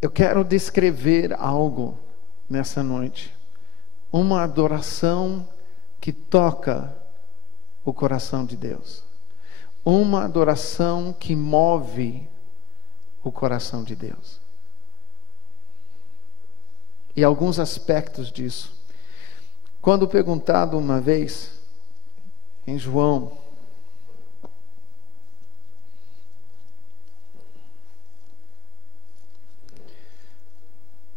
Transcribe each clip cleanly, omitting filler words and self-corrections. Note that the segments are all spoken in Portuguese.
Eu quero descrever algo nessa noite. Uma adoração que toca o coração de Deus. Uma adoração que move o coração de Deus. E alguns aspectos disso. Quando perguntado uma vez, em João,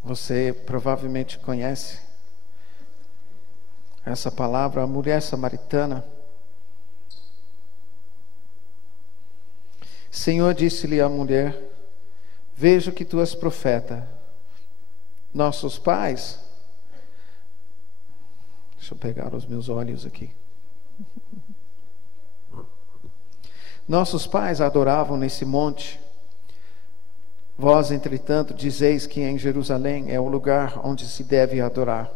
você provavelmente conhece essa palavra, a mulher samaritana. Senhor, disse-lhe a mulher: vejo que tu és profeta. Nossos pais... Deixa eu pegar os meus olhos aqui. Nossos pais adoravam nesse monte. Vós, entretanto, dizeis que em Jerusalém é o lugar onde se deve adorar.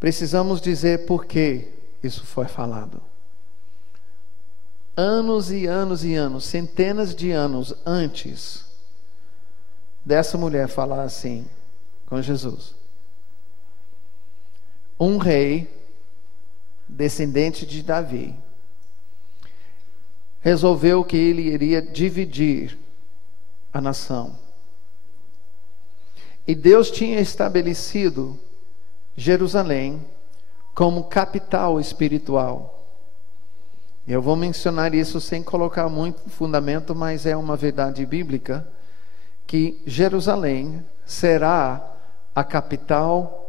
Precisamos dizer por que isso foi falado. Anos e anos e anos, centenas de anos antes dessa mulher falar assim com Jesus, um rei, descendente de Davi, resolveu que ele iria dividir a nação. E Deus tinha estabelecido Jerusalém como capital espiritual. Eu vou mencionar isso sem colocar muito fundamento, mas é uma verdade bíblica, que Jerusalém será a capital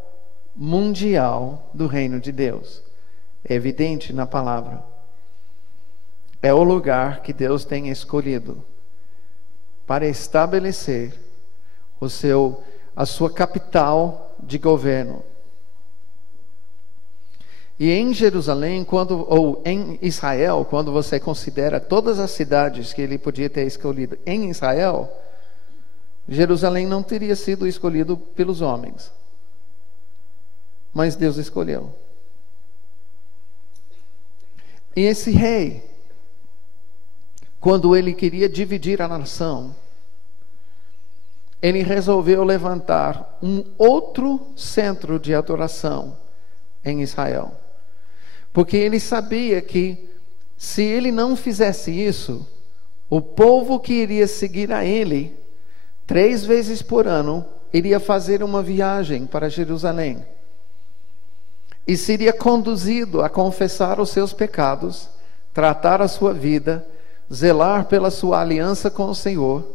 mundial do reino de Deus. É evidente na palavra. É o lugar que Deus tem escolhido para estabelecer a sua capital de governo. E em Jerusalém, ou em Israel, quando você considera todas as cidades que ele podia ter escolhido em Israel, Jerusalém não teria sido escolhido pelos homens, mas Deus escolheu. E esse rei, quando ele queria dividir a nação, ele resolveu levantar um outro centro de adoração em Israel. Porque ele sabia que, se ele não fizesse isso, o povo que iria seguir a ele, 3 vezes por ano, iria fazer uma viagem para Jerusalém. E seria conduzido a confessar os seus pecados, tratar a sua vida, zelar pela sua aliança com o Senhor.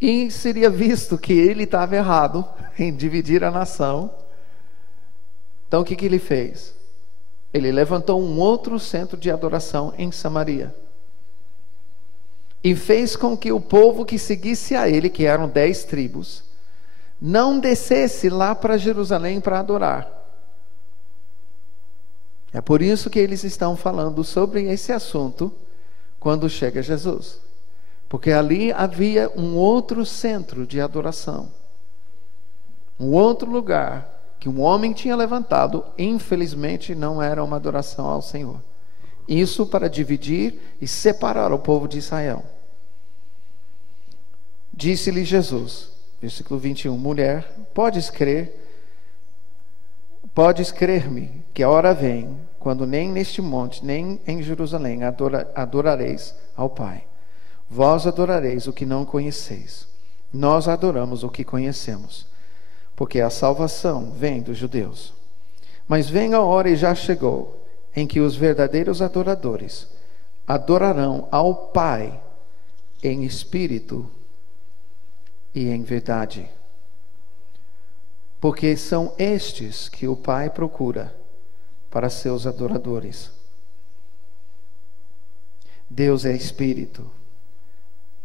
E seria visto que ele estava errado em dividir a nação. Então o que ele fez? Ele levantou um outro centro de adoração em Samaria. E fez com que o povo que seguisse a ele, que eram 10 tribos, não descesse lá para Jerusalém para adorar. É por isso que eles estão falando sobre esse assunto quando chega Jesus. Porque ali havia um outro centro de adoração. Um outro lugar que um homem tinha levantado, infelizmente não era uma adoração ao Senhor. Isso para dividir e separar o povo de Israel. Disse-lhe Jesus, versículo 21, mulher, podes crer-me, que a hora vem, quando nem neste monte, nem em Jerusalém adorareis ao Pai. Vós adorareis o que não conheceis. Nós adoramos o que conhecemos, porque a salvação vem dos judeus. Mas vem a hora, e já chegou, em que os verdadeiros adoradores adorarão ao Pai em espírito e em verdade. Porque são estes que o Pai procura para seus adoradores. Deus é espírito,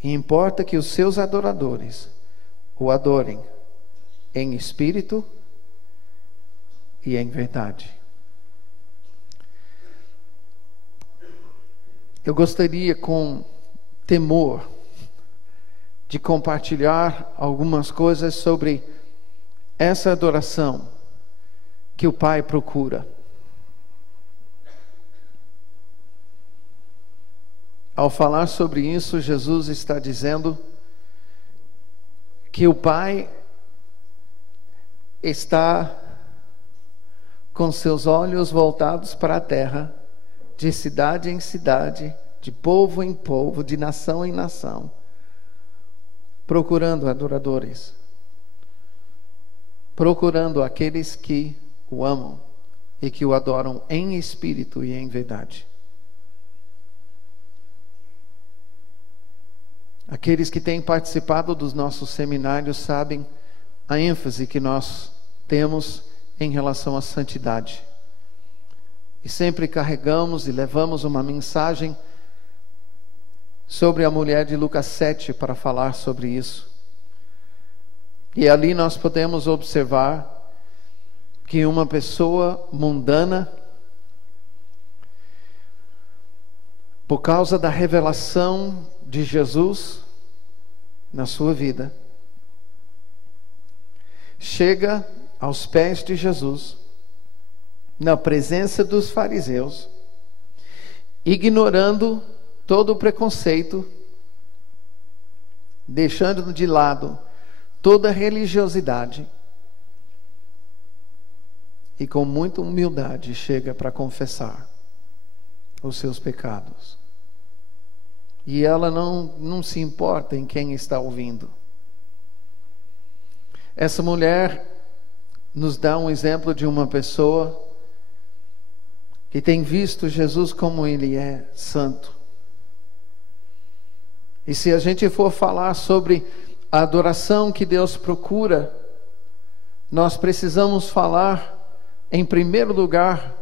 e importa que os seus adoradores o adorem em espírito e em verdade. Eu gostaria, com temor, de compartilhar algumas coisas sobre essa adoração que o Pai procura. Ao falar sobre isso, Jesus está dizendo que o Pai está com seus olhos voltados para a terra, de cidade em cidade, de povo em povo, de nação em nação, procurando adoradores, procurando aqueles que o amam e que o adoram em espírito e em verdade. Aqueles que têm participado dos nossos seminários sabem a ênfase que nós temos em relação à santidade. E sempre carregamos e levamos uma mensagem sobre a mulher de Lucas 7 para falar sobre isso. E ali nós podemos observar que uma pessoa mundana, por causa da revelação de Jesus na sua vida, chega aos pés de Jesus, na presença dos fariseus, ignorando todo o preconceito, deixando de lado toda a religiosidade, e com muita humildade chega para confessar os seus pecados. E ela não se importa em quem está ouvindo. Essa mulher nos dá um exemplo de uma pessoa que tem visto Jesus como Ele é santo. E se a gente for falar sobre a adoração que Deus procura, nós precisamos falar, em primeiro lugar,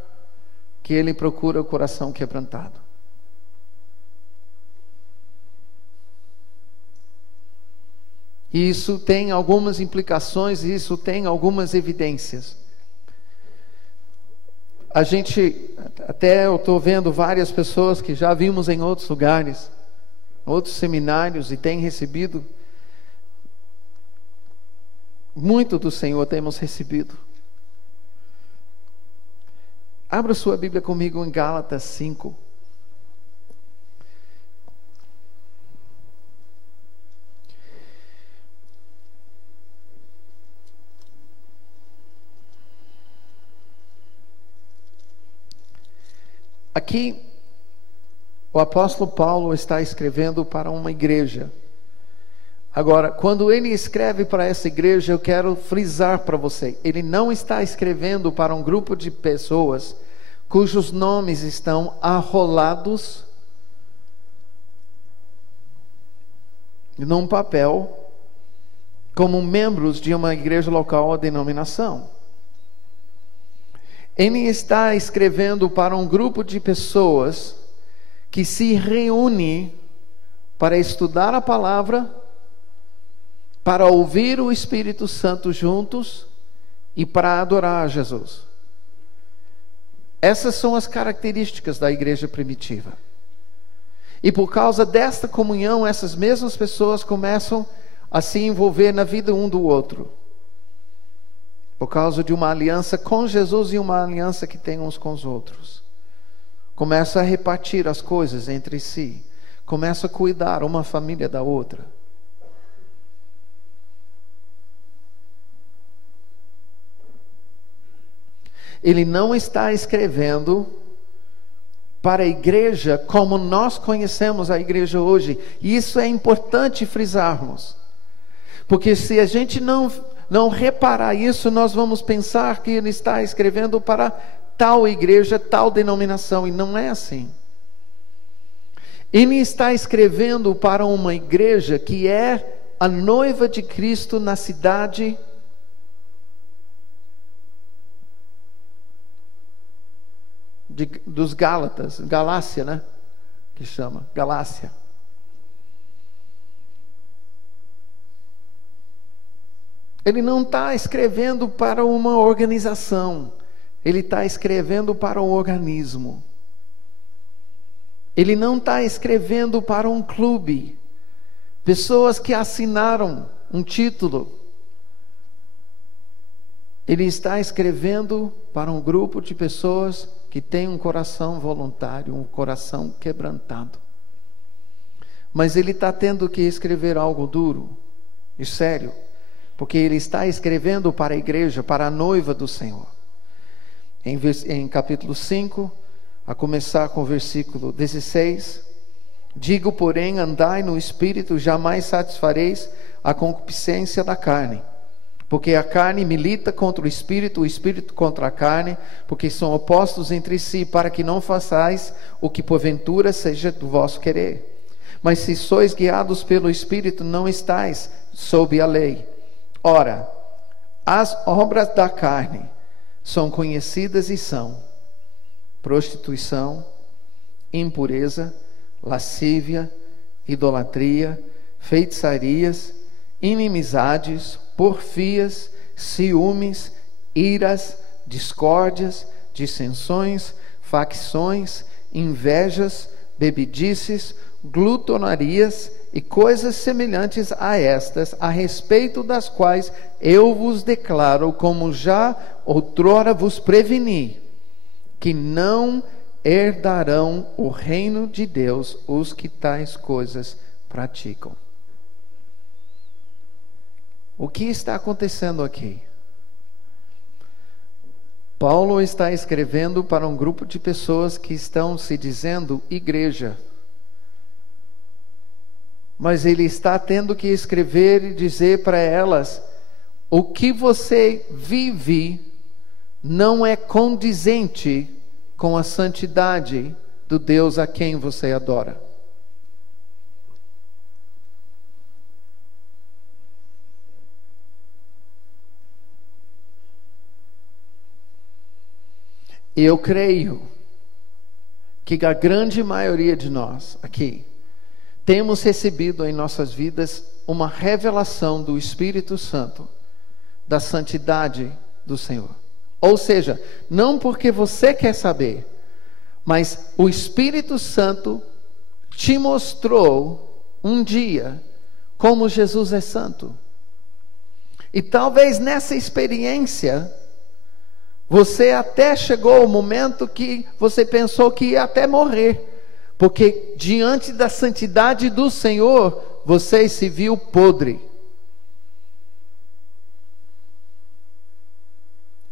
que Ele procura o coração quebrantado. E isso tem algumas implicações, e isso tem algumas evidências. Eu estou vendo várias pessoas que já vimos em outros lugares, outros seminários, e têm recebido muito do Senhor, temos recebido. Abra sua Bíblia comigo em Gálatas 5. Aqui, o apóstolo Paulo está escrevendo para uma igreja. Agora, quando ele escreve para essa igreja, eu quero frisar para você, ele não está escrevendo para um grupo de pessoas cujos nomes estão arrolados num papel como membros de uma igreja local ou denominação. Ele está escrevendo para um grupo de pessoas que se reúne para estudar a palavra, para ouvir o Espírito Santo juntos e para adorar a Jesus. Essas são as características da igreja primitiva. E por causa desta comunhão, essas mesmas pessoas começam a se envolver na vida um do outro. Por causa de uma aliança com Jesus e uma aliança que tem uns com os outros. Começa a repartir as coisas entre si. Começa a cuidar uma família da outra. Ele não está escrevendo para a igreja como nós conhecemos a igreja hoje. E isso é importante frisarmos. Porque se a gente não reparar isso, nós vamos pensar que ele está escrevendo para tal igreja, tal denominação, e não é assim. Ele está escrevendo para uma igreja que é a noiva de Cristo na cidade dos Gálatas, Galácia, né? Que chama, Galácia. Ele não está escrevendo para uma organização, ele está escrevendo para um organismo. Ele não está escrevendo para um clube, pessoas que assinaram um título. Ele está escrevendo para um grupo de pessoas que tem um coração voluntário, um coração quebrantado. Mas ele está tendo que escrever algo duro. E sério, porque ele está escrevendo para a igreja, para a noiva do Senhor. Em capítulo 5, a começar com o versículo 16, digo, porém, andai no Espírito, jamais satisfareis a concupiscência da carne. Porque a carne milita contra o Espírito contra a carne, porque são opostos entre si, para que não façais o que porventura seja do vosso querer. Mas se sois guiados pelo Espírito, não estáis sob a lei. Ora, as obras da carne são conhecidas e são prostituição, impureza, lascívia, idolatria, feitiçarias, inimizades, porfias, ciúmes, iras, discórdias, dissensões, facções, invejas, bebedices, glutonarias e coisas semelhantes a estas, a respeito das quais eu vos declaro, como já outrora vos preveni, que não herdarão o reino de Deus os que tais coisas praticam. O que está acontecendo aqui? Paulo está escrevendo para um grupo de pessoas que estão se dizendo igreja. Mas ele está tendo que escrever e dizer para elas: o que você vive não é condizente com a santidade do Deus a quem você adora. Eu creio que a grande maioria de nós aqui temos recebido em nossas vidas uma revelação do Espírito Santo, da santidade do Senhor. Ou seja, não porque você quer saber, mas o Espírito Santo te mostrou um dia como Jesus é santo. E talvez nessa experiência você até chegou ao momento que você pensou que ia até morrer, porque diante da santidade do Senhor, você se viu podre.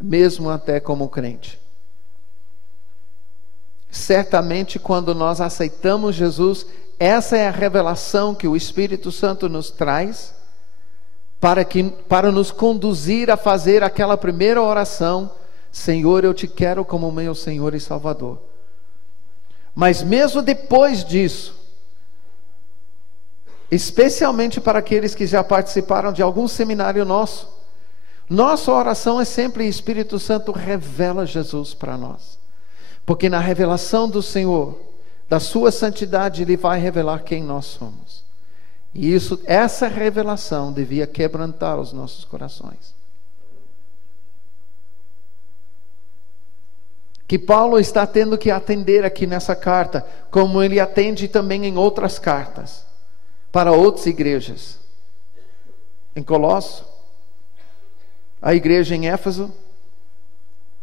Mesmo até como crente. Certamente quando nós aceitamos Jesus, essa é a revelação que o Espírito Santo nos traz, para nos conduzir a fazer aquela primeira oração: Senhor, eu te quero como meu Senhor e Salvador. Mas mesmo depois disso, especialmente para aqueles que já participaram de algum seminário nosso, nossa oração é sempre: Espírito Santo, revela Jesus para nós. Porque na revelação do Senhor, da sua santidade, Ele vai revelar quem nós somos. E essa revelação devia quebrantar os nossos corações. Que Paulo está tendo que atender aqui nessa carta, como ele atende também em outras cartas, para outras igrejas. Em Colossos, a igreja em Éfeso,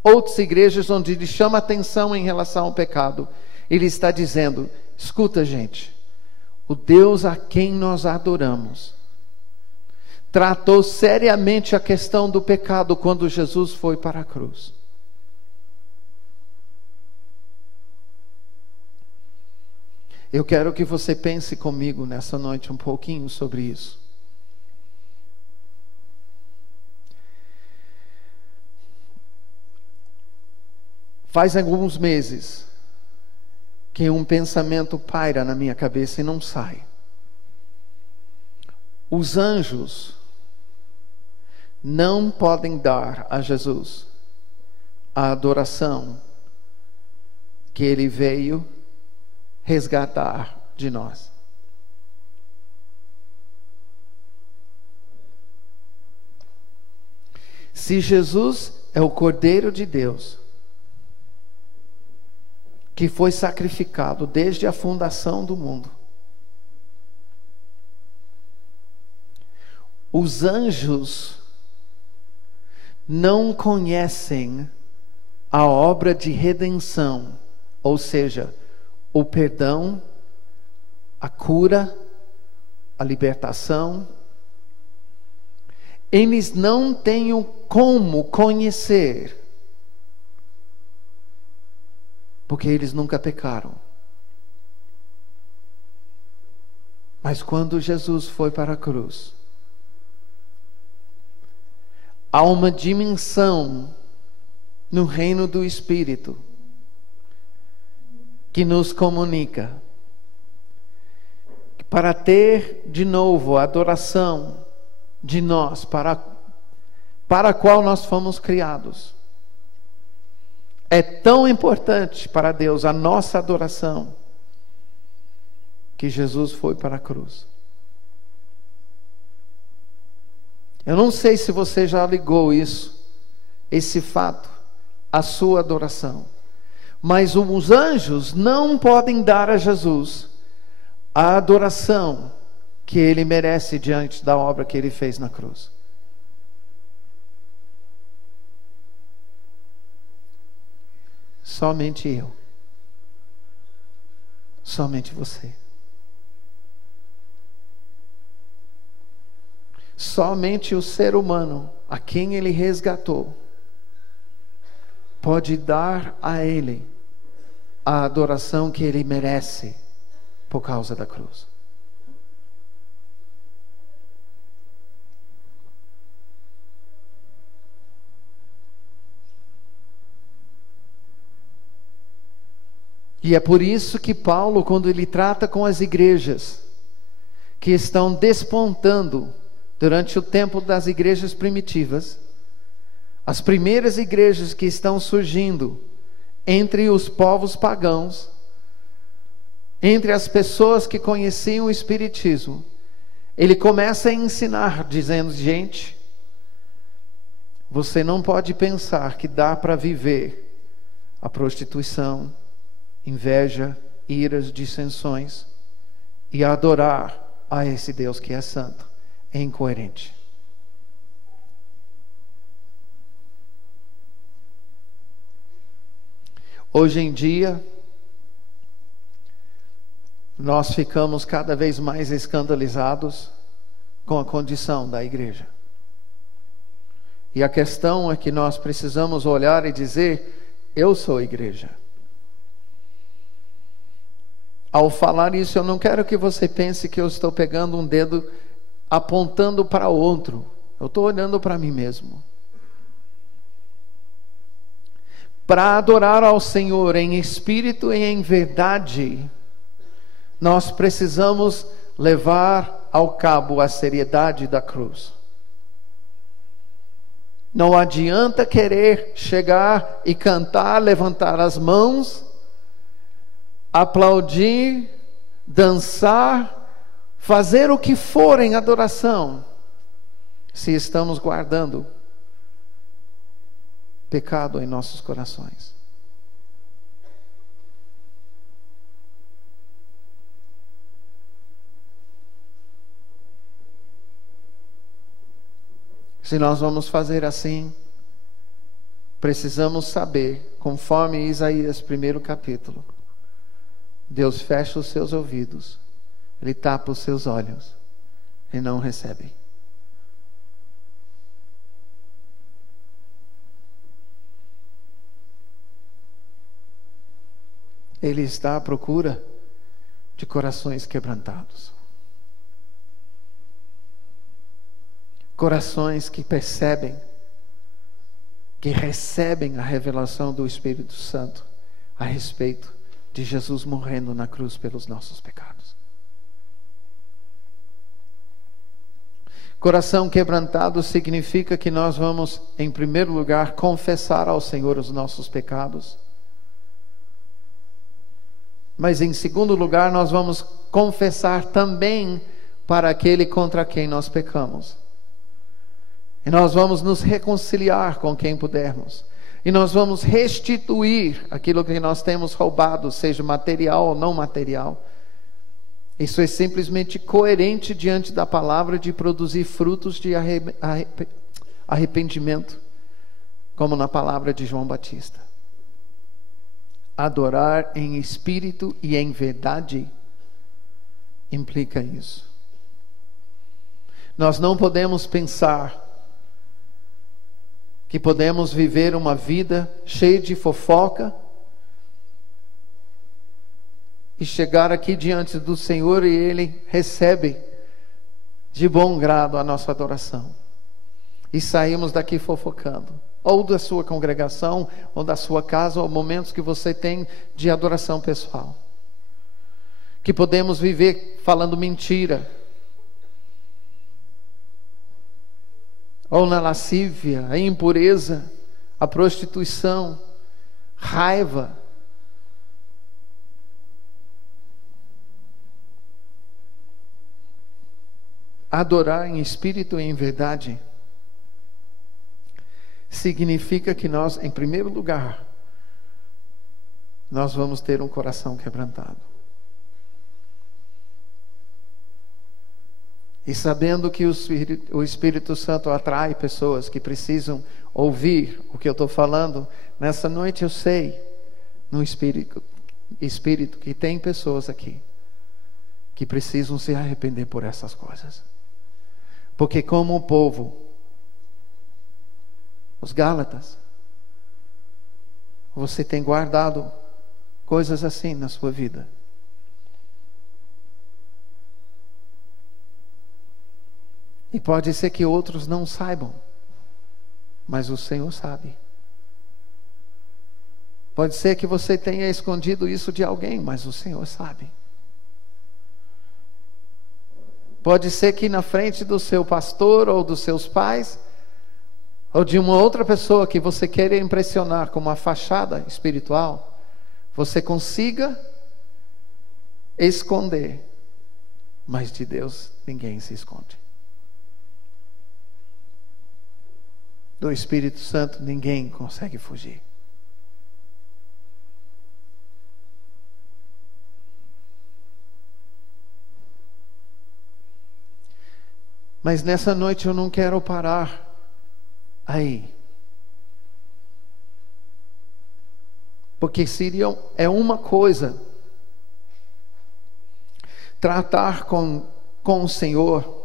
outras igrejas onde ele chama atenção em relação ao pecado. Ele está dizendo: escuta, gente, o Deus a quem nós adoramos tratou seriamente a questão do pecado quando Jesus foi para a cruz. Eu quero que você pense comigo nessa noite um pouquinho sobre isso. Faz alguns meses que um pensamento paira na minha cabeça e não sai. Os anjos não podem dar a Jesus a adoração que Ele veio resgatar de nós. Se Jesus é o Cordeiro de Deus, que foi sacrificado desde a fundação do mundo, os anjos não conhecem a obra de redenção, ou seja, o perdão, a cura, a libertação, eles não têm como conhecer, porque eles nunca pecaram. Mas quando Jesus foi para a cruz, há uma dimensão no reino do Espírito que nos comunica que para ter de novo a adoração de nós, para a qual nós fomos criados, é tão importante para Deus a nossa adoração, que Jesus foi para a cruz. Eu não sei se você já ligou esse fato, à sua adoração. Mas os anjos não podem dar a Jesus a adoração que Ele merece diante da obra que Ele fez na cruz. Somente eu. Somente você. Somente o ser humano a quem Ele resgatou pode dar a Ele a adoração que Ele merece por causa da cruz. E é por isso que Paulo, quando ele trata com as igrejas que estão despontando durante o tempo das igrejas primitivas, as primeiras igrejas que estão surgindo entre os povos pagãos, entre as pessoas que conheciam o Espiritismo, ele começa a ensinar, dizendo: gente, você não pode pensar que dá para viver a prostituição, inveja, iras, dissensões e adorar a esse Deus que é santo. É incoerente. Hoje em dia, nós ficamos cada vez mais escandalizados com a condição da igreja. E a questão é que nós precisamos olhar e dizer: eu sou igreja. Ao falar isso, eu não quero que você pense que eu estou pegando um dedo apontando para outro. Eu estou olhando para mim mesmo. Para adorar ao Senhor em espírito e em verdade, nós precisamos levar ao cabo a seriedade da cruz. Não adianta querer chegar e cantar, levantar as mãos, aplaudir, dançar, fazer o que for em adoração, se estamos guardando pecado em nossos corações. Se nós vamos fazer assim, precisamos saber, conforme Isaías 1º capítulo, Deus fecha os seus ouvidos, Ele tapa os seus olhos e não recebe. Ele está à procura de corações quebrantados. Corações que percebem, que recebem a revelação do Espírito Santo a respeito de Jesus morrendo na cruz pelos nossos pecados. Coração quebrantado significa que nós vamos, em primeiro lugar, confessar ao Senhor os nossos pecados. Mas em segundo lugar, nós vamos confessar também para aquele contra quem nós pecamos. E nós vamos nos reconciliar com quem pudermos. E nós vamos restituir aquilo que nós temos roubado, seja material ou não material. Isso é simplesmente coerente diante da palavra de produzir frutos de arrependimento, como na palavra de João Batista. Adorar em espírito e em verdade implica isso. Nós não podemos pensar que podemos viver uma vida cheia de fofoca e chegar aqui diante do Senhor e Ele recebe de bom grado a nossa adoração. E saímos daqui fofocando, ou da sua congregação, ou da sua casa, ou momentos que você tem de adoração pessoal. Que podemos viver falando mentira, ou na lascívia, a impureza, a prostituição, raiva. Adorar em espírito e em verdade significa que nós, em primeiro lugar, nós vamos ter um coração quebrantado. E sabendo que o Espírito Santo atrai pessoas que precisam ouvir o que eu estou falando, nessa noite eu sei, no Espírito, que tem pessoas aqui que precisam se arrepender por essas coisas. Porque como o povo, os Gálatas, você tem guardado coisas assim na sua vida. E pode ser que outros não saibam, mas o Senhor sabe. Pode ser que você tenha escondido isso de alguém, mas o Senhor sabe. Pode ser que na frente do seu pastor ou dos seus pais, ou de uma outra pessoa que você queira impressionar com uma fachada espiritual, você consiga esconder, mas de Deus ninguém se esconde. Do Espírito Santo ninguém consegue fugir. Mas nessa noite eu não quero parar aí. Porque é uma coisa tratar com o Senhor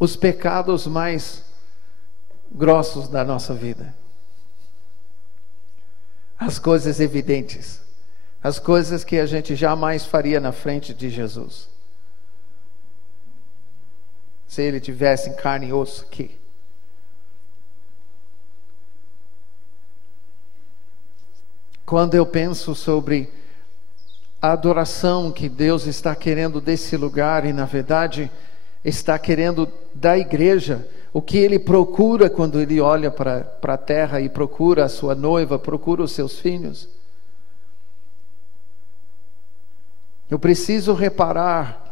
os pecados mais grossos da nossa vida. As coisas evidentes. As coisas que a gente jamais faria na frente de Jesus. Se Ele tivesse em carne e osso aqui. Quando eu penso sobre a adoração que Deus está querendo desse lugar, e na verdade está querendo da igreja, o que Ele procura quando Ele olha para a terra e procura a sua noiva, procura os seus filhos. Eu preciso reparar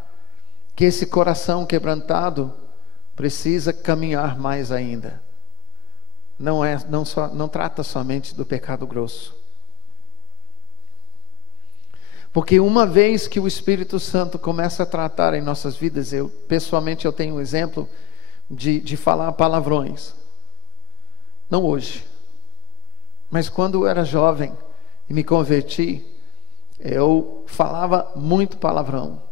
que esse coração quebrantado precisa caminhar mais ainda. Não trata somente do pecado grosso. Porque uma vez que o Espírito Santo começa a tratar em nossas vidas, pessoalmente eu tenho um exemplo de falar palavrões. Não hoje, mas quando eu era jovem e me converti, eu falava muito palavrão.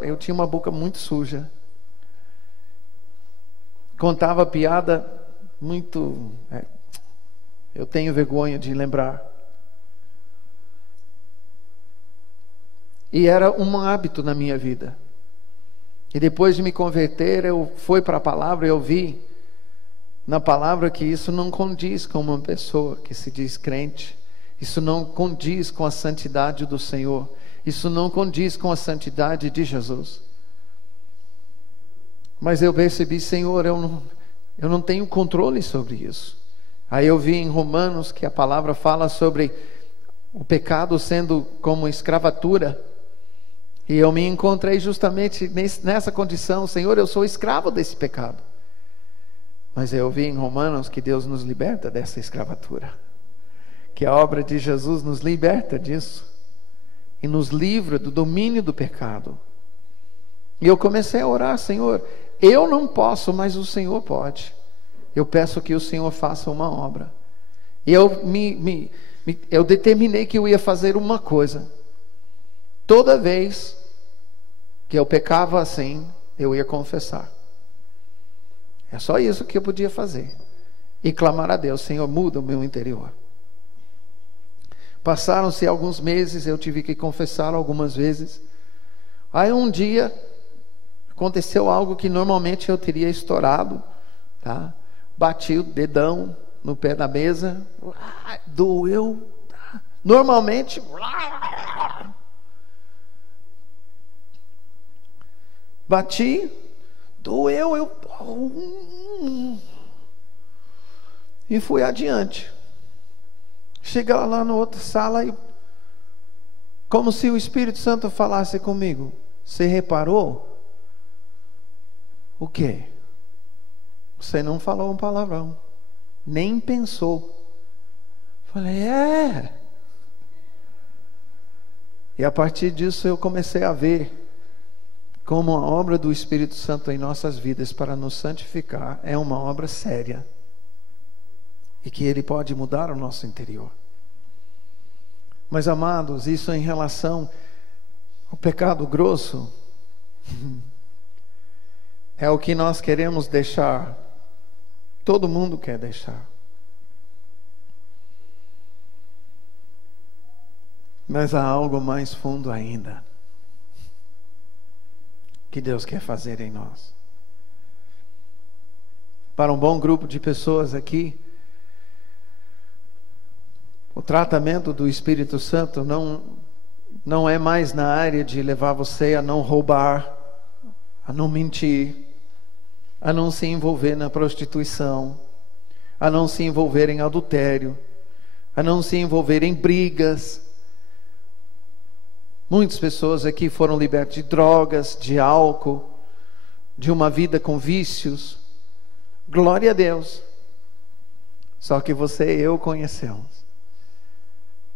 Eu tinha uma boca muito suja. Contava piada muito... eu tenho vergonha de lembrar. E era um hábito na minha vida. E depois de me converter, eu fui para a palavra e eu vi na palavra que isso não condiz com uma pessoa que se diz crente. Isso não condiz com a santidade do Senhor. Isso não condiz com a santidade de Jesus. Mas eu percebi, Senhor, eu não tenho controle sobre isso. Aí eu vi em Romanos que a palavra fala sobre o pecado sendo como escravatura. E eu me encontrei justamente nessa condição. Senhor, eu sou escravo desse pecado. Mas eu vi em Romanos que Deus nos liberta dessa escravatura. Que a obra de Jesus nos liberta disso. E nos livra do domínio do pecado. E eu comecei a orar, Senhor, eu não posso, mas o Senhor pode. Eu peço que o Senhor faça uma obra. E eu determinei que eu ia fazer uma coisa. Toda vez que eu pecava assim, eu ia confessar. É só isso que eu podia fazer. E clamar a Deus: Senhor, muda o meu interior. Passaram-se alguns meses, eu tive que confessar algumas vezes. Aí um dia aconteceu algo que normalmente eu teria estourado, tá? Bati o dedão no pé da mesa, doeu. Normalmente, bati, doeu, e fui adiante. Cheguei lá na outra sala e, como se o Espírito Santo falasse comigo: você reparou? O quê? Você não falou um palavrão, nem pensou. Falei: é. E a partir disso eu comecei a ver como a obra do Espírito Santo em nossas vidas para nos santificar é uma obra séria. E que Ele pode mudar o nosso interior. Mas, amados, isso em relação ao pecado grosso é o que nós queremos deixar. Todo mundo quer deixar. Mas há algo mais fundo ainda que Deus quer fazer em nós. Para um bom grupo de pessoas aqui, o tratamento do Espírito Santo não é mais na área de levar você a não roubar, a não mentir, a não se envolver na prostituição, a não se envolver em adultério, a não se envolver em brigas. Muitas pessoas aqui foram libertas de drogas, de álcool, de uma vida com vícios. Glória a Deus. Só que você e eu conhecemos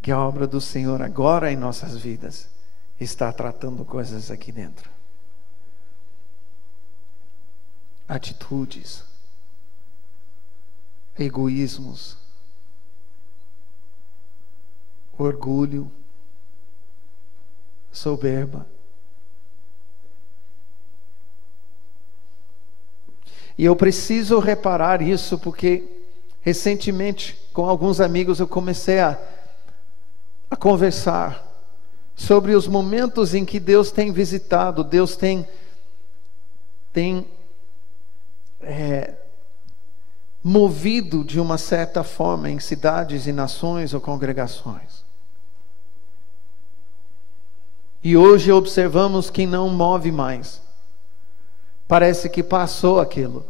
que a obra do Senhor agora em nossas vidas está tratando coisas aqui dentro. Atitudes, egoísmos, orgulho, soberba. E eu preciso reparar isso porque recentemente com alguns amigos eu comecei a conversar sobre os momentos em que Deus tem visitado, Deus tem movido de uma certa forma em cidades e nações ou congregações. E hoje observamos que não move mais. Parece que passou aquilo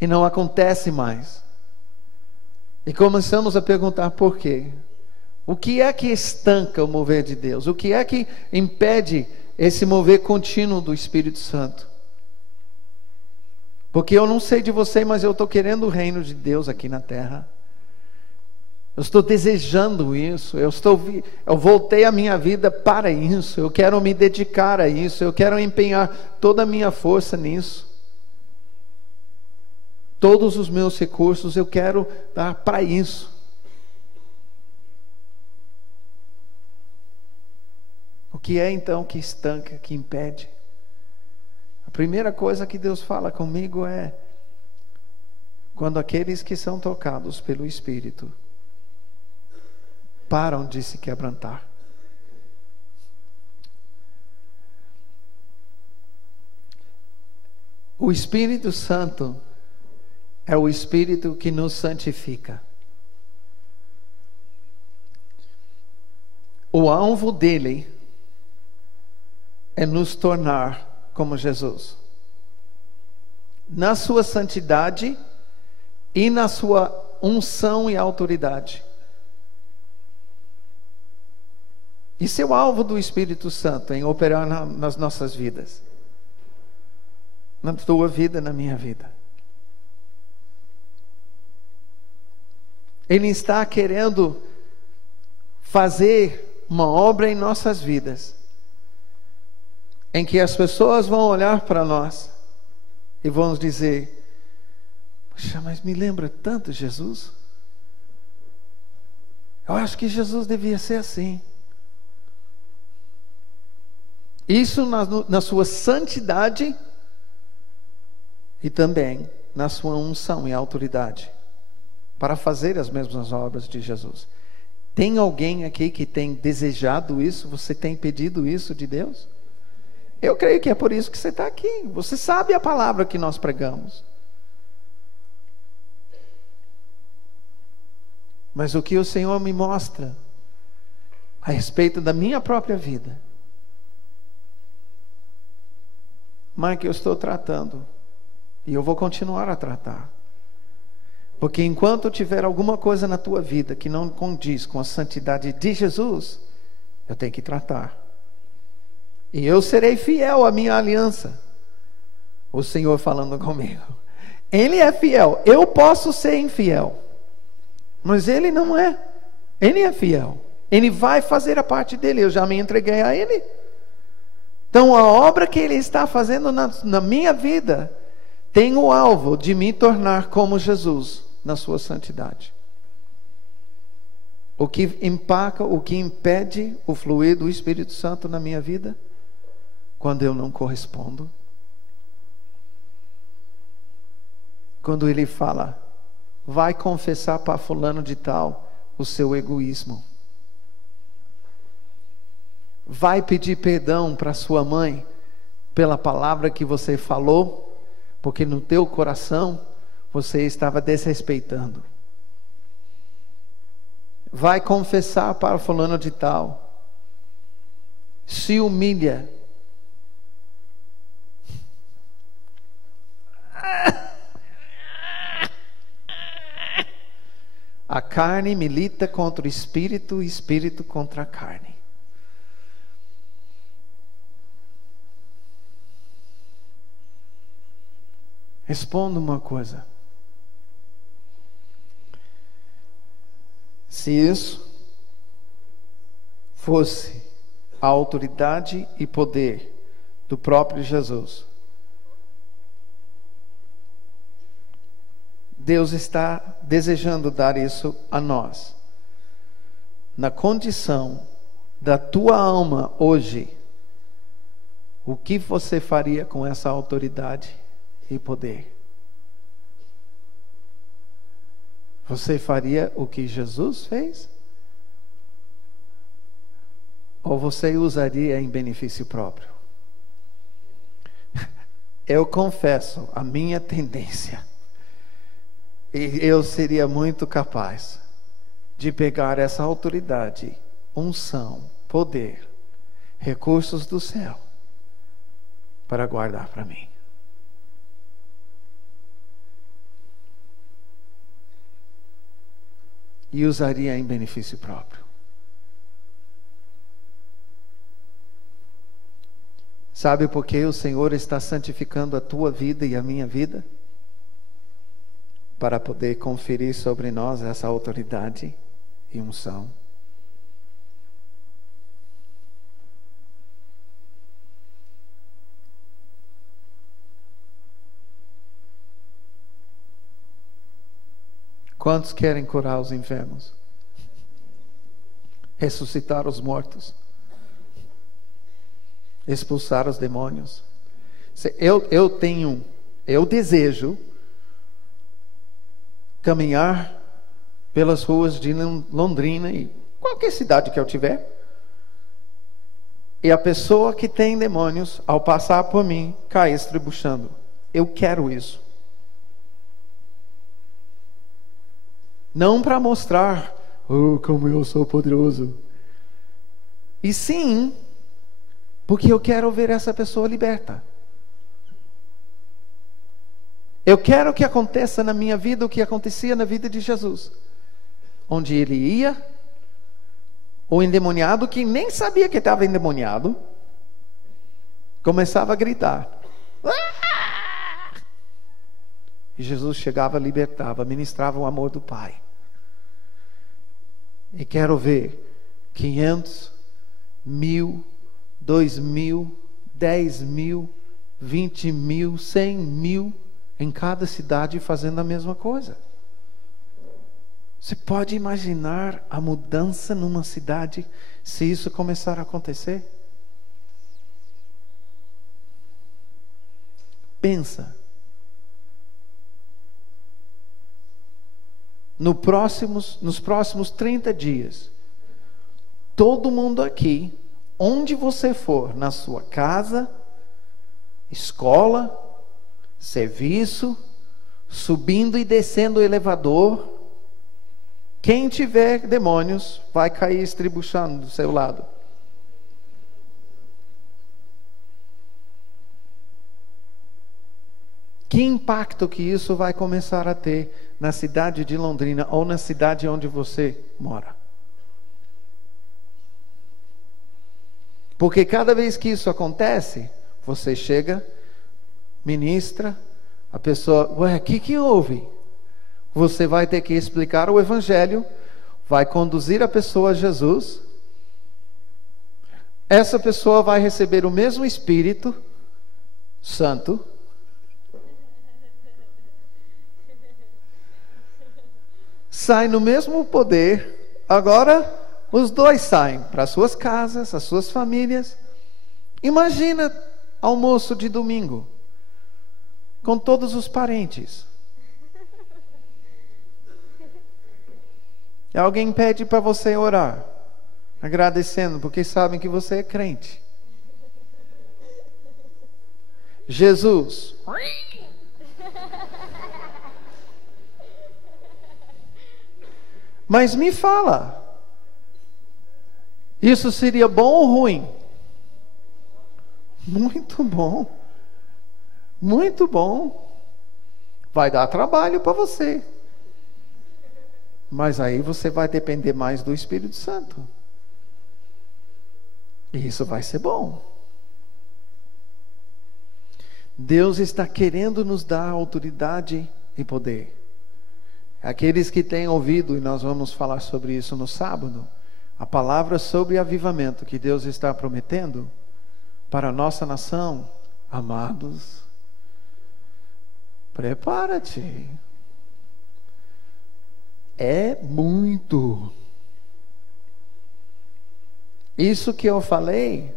e não acontece mais. E começamos a perguntar por quê? O que é que estanca o mover de Deus? O que é que impede esse mover contínuo do Espírito Santo? Porque eu não sei de você, mas eu estou querendo o reino de Deus aqui na terra. Eu estou desejando isso. Eu voltei a minha vida para isso. Eu quero me dedicar a isso. Eu quero empenhar toda a minha força nisso. Todos os meus recursos eu quero dar para isso. O que é então que estanca, que impede? A primeira coisa que Deus fala comigo é quando aqueles que são tocados pelo Espírito param de se quebrantar. O Espírito Santo é o Espírito que nos santifica. O alvo dele é nos tornar como Jesus, na sua santidade e na sua unção e autoridade. Isso é o alvo do Espírito Santo em operar nas nossas vidas, na tua vida, na minha vida. Ele está querendo fazer uma obra em nossas vidas, em que as pessoas vão olhar para nós e vão dizer: poxa, mas me lembra tanto Jesus. Eu acho que Jesus devia ser assim. Isso na sua santidade e também na sua unção e autoridade para fazer as mesmas obras de Jesus. Tem alguém aqui que tem desejado isso? Você tem pedido isso de Deus? Eu creio que é por isso que você está aqui. Você sabe a palavra que nós pregamos. Mas o que o Senhor me mostra a respeito da minha própria vida, Mike, eu estou tratando, e eu vou continuar a tratar, porque enquanto tiver alguma coisa na tua vida que não condiz com a santidade de Jesus, eu tenho que tratar, e eu serei fiel à minha aliança. O Senhor falando comigo, Ele é fiel. Eu posso ser infiel, mas Ele não é. Ele é fiel. Ele vai fazer a parte dele. Eu já me entreguei a Ele. Então a obra que Ele está fazendo na minha vida tem o alvo de me tornar como Jesus na sua santidade. O que empaca, o que impede o fluir do Espírito Santo na minha vida? Quando eu não correspondo. Quando Ele fala, vai confessar para fulano de tal o seu egoísmo. Vai pedir perdão para sua mãe pela palavra que você falou, porque no teu coração você estava desrespeitando. Vai confessar para fulano de tal. Se humilha. A carne milita contra o espírito, o espírito contra a carne. Responda uma coisa. Se isso fosse a autoridade e poder do próprio Jesus, Deus está desejando dar isso a nós. Na condição da tua alma hoje, o que você faria com essa autoridade e poder? Você faria o que Jesus fez? Ou você usaria em benefício próprio? Eu confesso a minha tendência. E eu seria muito capaz de pegar essa autoridade, unção, poder, recursos do céu, para guardar para mim. E usaria em benefício próprio. Sabe por que o Senhor está santificando a tua vida e a minha vida? Para poder conferir sobre nós essa autoridade e unção. Quantos querem curar os enfermos? Ressuscitar os mortos? Expulsar os demônios? Eu desejo caminhar pelas ruas de Londrina e qualquer cidade que eu tiver, e a pessoa que tem demônios, ao passar por mim, cair estribuchando. Eu quero isso. Não para mostrar, oh, como eu sou poderoso. E sim, porque eu quero ver essa pessoa liberta. Eu quero que aconteça na minha vida o que acontecia na vida de Jesus. Onde ele ia, o endemoniado, que nem sabia que estava endemoniado, começava a gritar. E Jesus chegava, libertava, ministrava o amor do Pai. E quero ver 500, 1000, 2000, 10.000, 20.000, 100.000 em cada cidade fazendo a mesma coisa. Você pode imaginar a mudança numa cidade se isso começar a acontecer? Pensa. nos próximos 30 dias, todo mundo aqui, onde você for, na sua casa, escola, serviço, subindo e descendo o elevador, quem tiver demônios vai cair estribuchando do seu lado. Que impacto que isso vai começar a ter na cidade de Londrina ou na cidade onde você mora? Porque cada vez que isso acontece, você chega, ministra, a pessoa, ué, o que houve? Você vai ter que explicar o Evangelho, vai conduzir a pessoa a Jesus. Essa pessoa vai receber o mesmo Espírito Santo. Sai no mesmo poder. Agora, os dois saem para suas casas, as suas famílias. Imagina almoço de domingo, com todos os parentes. E alguém pede para você orar, agradecendo, porque sabem que você é crente. Jesus. Mas me fala, isso seria bom ou ruim? Muito bom. Muito bom. Vai dar trabalho para você. Mas aí você vai depender mais do Espírito Santo. E isso vai ser bom. Deus está querendo nos dar autoridade e poder. Aqueles que têm ouvido, e nós vamos falar sobre isso no sábado, a palavra sobre avivamento que Deus está prometendo para a nossa nação, amados, prepara-te. É muito. Isso que eu falei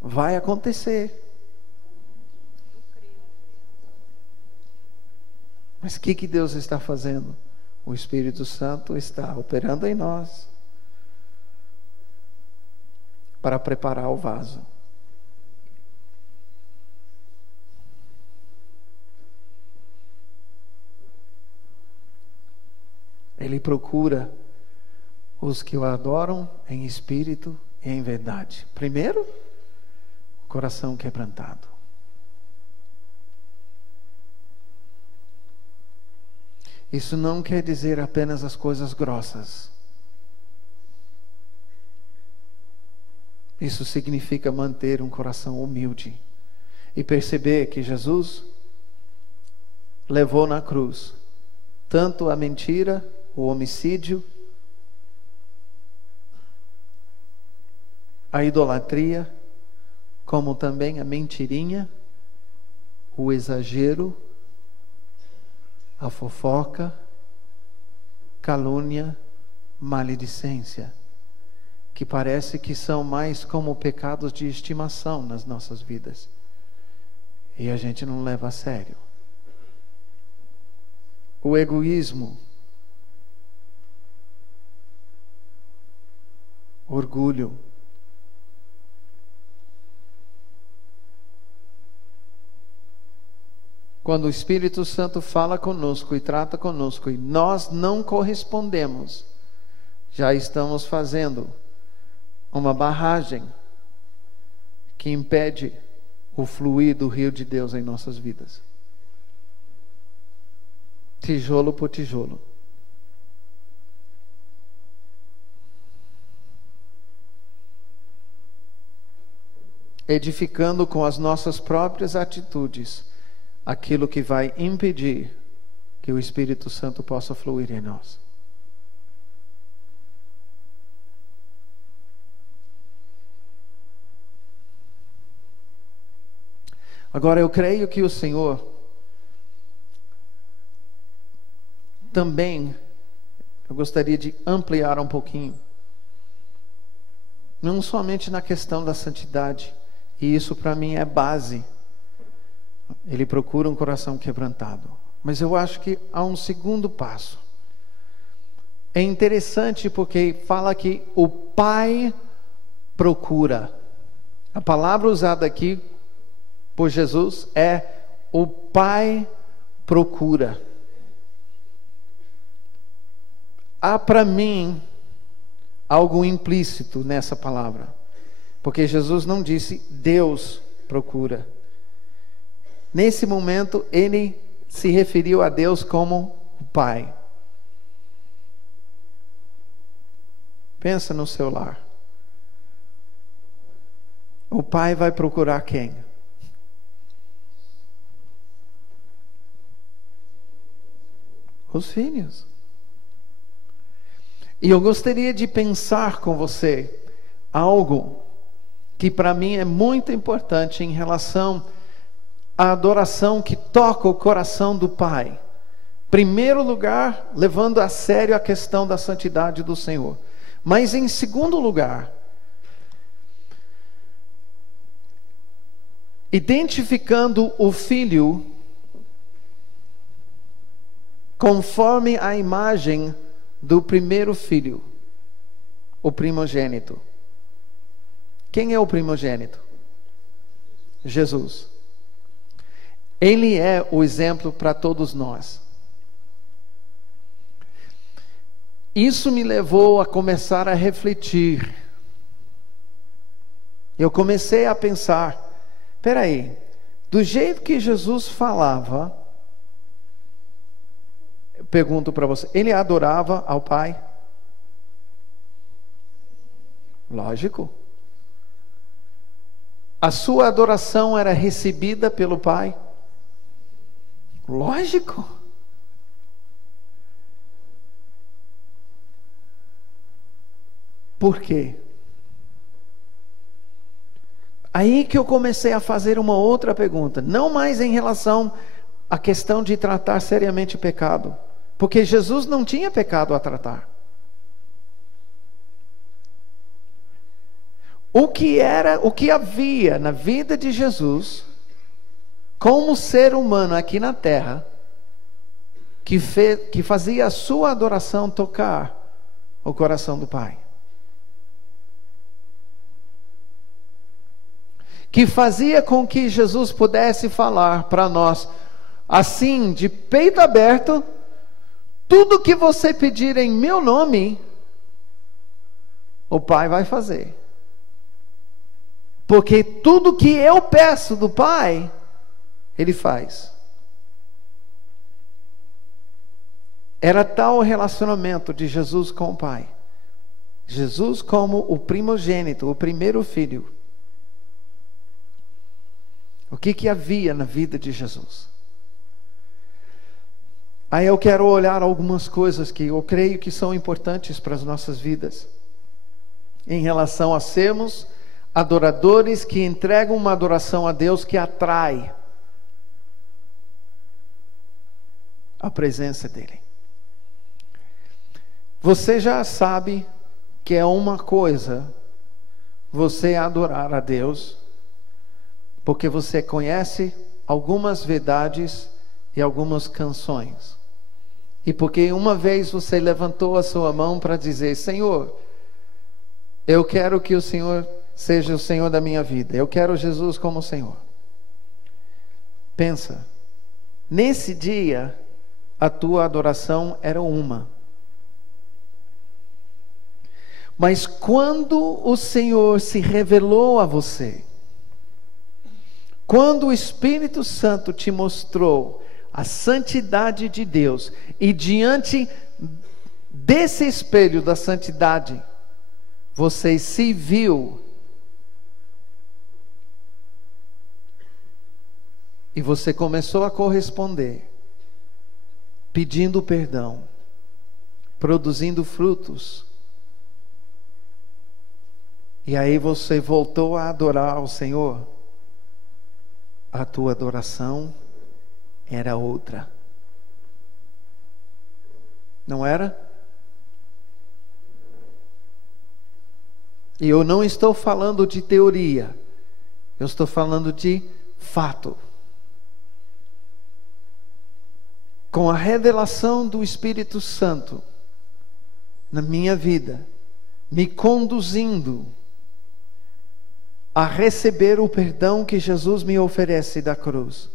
vai acontecer. Mas o que Deus está fazendo? O Espírito Santo está operando em nós para preparar o vaso. Ele procura os que o adoram em espírito e em verdade. Primeiro, o coração quebrantado. Isso não quer dizer apenas as coisas grossas. Isso significa manter um coração humilde e perceber que Jesus levou na cruz tanto a mentira, o homicídio, a idolatria, como também a mentirinha, o exagero, a fofoca, calúnia, maledicência, que parece que são mais como pecados de estimação nas nossas vidas. E a gente não leva a sério. O egoísmo, orgulho, quando o Espírito Santo fala conosco e trata conosco e nós não correspondemos, já estamos fazendo uma barragem que impede o fluir do rio de Deus em nossas vidas. Tijolo por tijolo. Edificando com as nossas próprias atitudes aquilo que vai impedir que o Espírito Santo possa fluir em nós. Agora, eu creio que o Senhor também, eu gostaria de ampliar um pouquinho, não somente na questão da santidade, e isso para mim é base. Ele procura um coração quebrantado. Mas eu acho que há um segundo passo. É interessante porque fala que o Pai procura. A palavra usada aqui por Jesus é o Pai procura. Há para mim algo implícito nessa palavra, porque Jesus não disse Deus procura. Nesse momento ele se referiu a Deus como o Pai. Pensa no seu lar. O pai vai procurar quem? Os filhos. E eu gostaria de pensar com você algo que para mim é muito importante em relação à adoração que toca o coração do Pai. Primeiro lugar, levando a sério a questão da santidade do Senhor. Mas em segundo lugar, identificando o filho conforme a imagem do primeiro filho, o primogênito. Quem é o primogênito? Jesus. Ele é o exemplo para todos nós. Isso me levou a começar a refletir. Eu comecei a pensar, espera aí, do jeito que Jesus falava, eu pergunto para você, ele adorava ao Pai? Lógico. A sua adoração era recebida pelo Pai? Lógico. Por quê? Aí que eu comecei a fazer uma outra pergunta, não mais em relação à questão de tratar seriamente o pecado, porque Jesus não tinha pecado a tratar. O que havia na vida de Jesus, como ser humano aqui na terra, que fazia a sua adoração tocar o coração do Pai. Que fazia com que Jesus pudesse falar para nós, assim, de peito aberto, tudo que você pedir em meu nome, o Pai vai fazer. Porque tudo que eu peço do Pai, Ele faz. Era tal o relacionamento de Jesus com o Pai. Jesus como o primogênito, o primeiro filho. O que havia na vida de Jesus? Aí eu quero olhar algumas coisas que eu creio que são importantes para as nossas vidas, em relação a sermos adoradores que entregam uma adoração a Deus que atrai a presença dEle. Você já sabe que é uma coisa você adorar a Deus, porque você conhece algumas verdades e algumas canções. E porque uma vez você levantou a sua mão para dizer, Senhor, eu quero que o Senhor seja o Senhor da minha vida. Eu quero Jesus como Senhor. Pensa, nesse dia, a tua adoração era uma. Mas quando o Senhor se revelou a você, quando o Espírito Santo te mostrou a santidade de Deus, e diante desse espelho da santidade, você se viu, e você começou a corresponder, pedindo perdão, produzindo frutos, e aí você voltou a adorar ao Senhor, a tua adoração era outra. Não era? E eu não estou falando de teoria, eu estou falando de fato. Com a revelação do Espírito Santo, na minha vida, me conduzindo a receber o perdão que Jesus me oferece da cruz.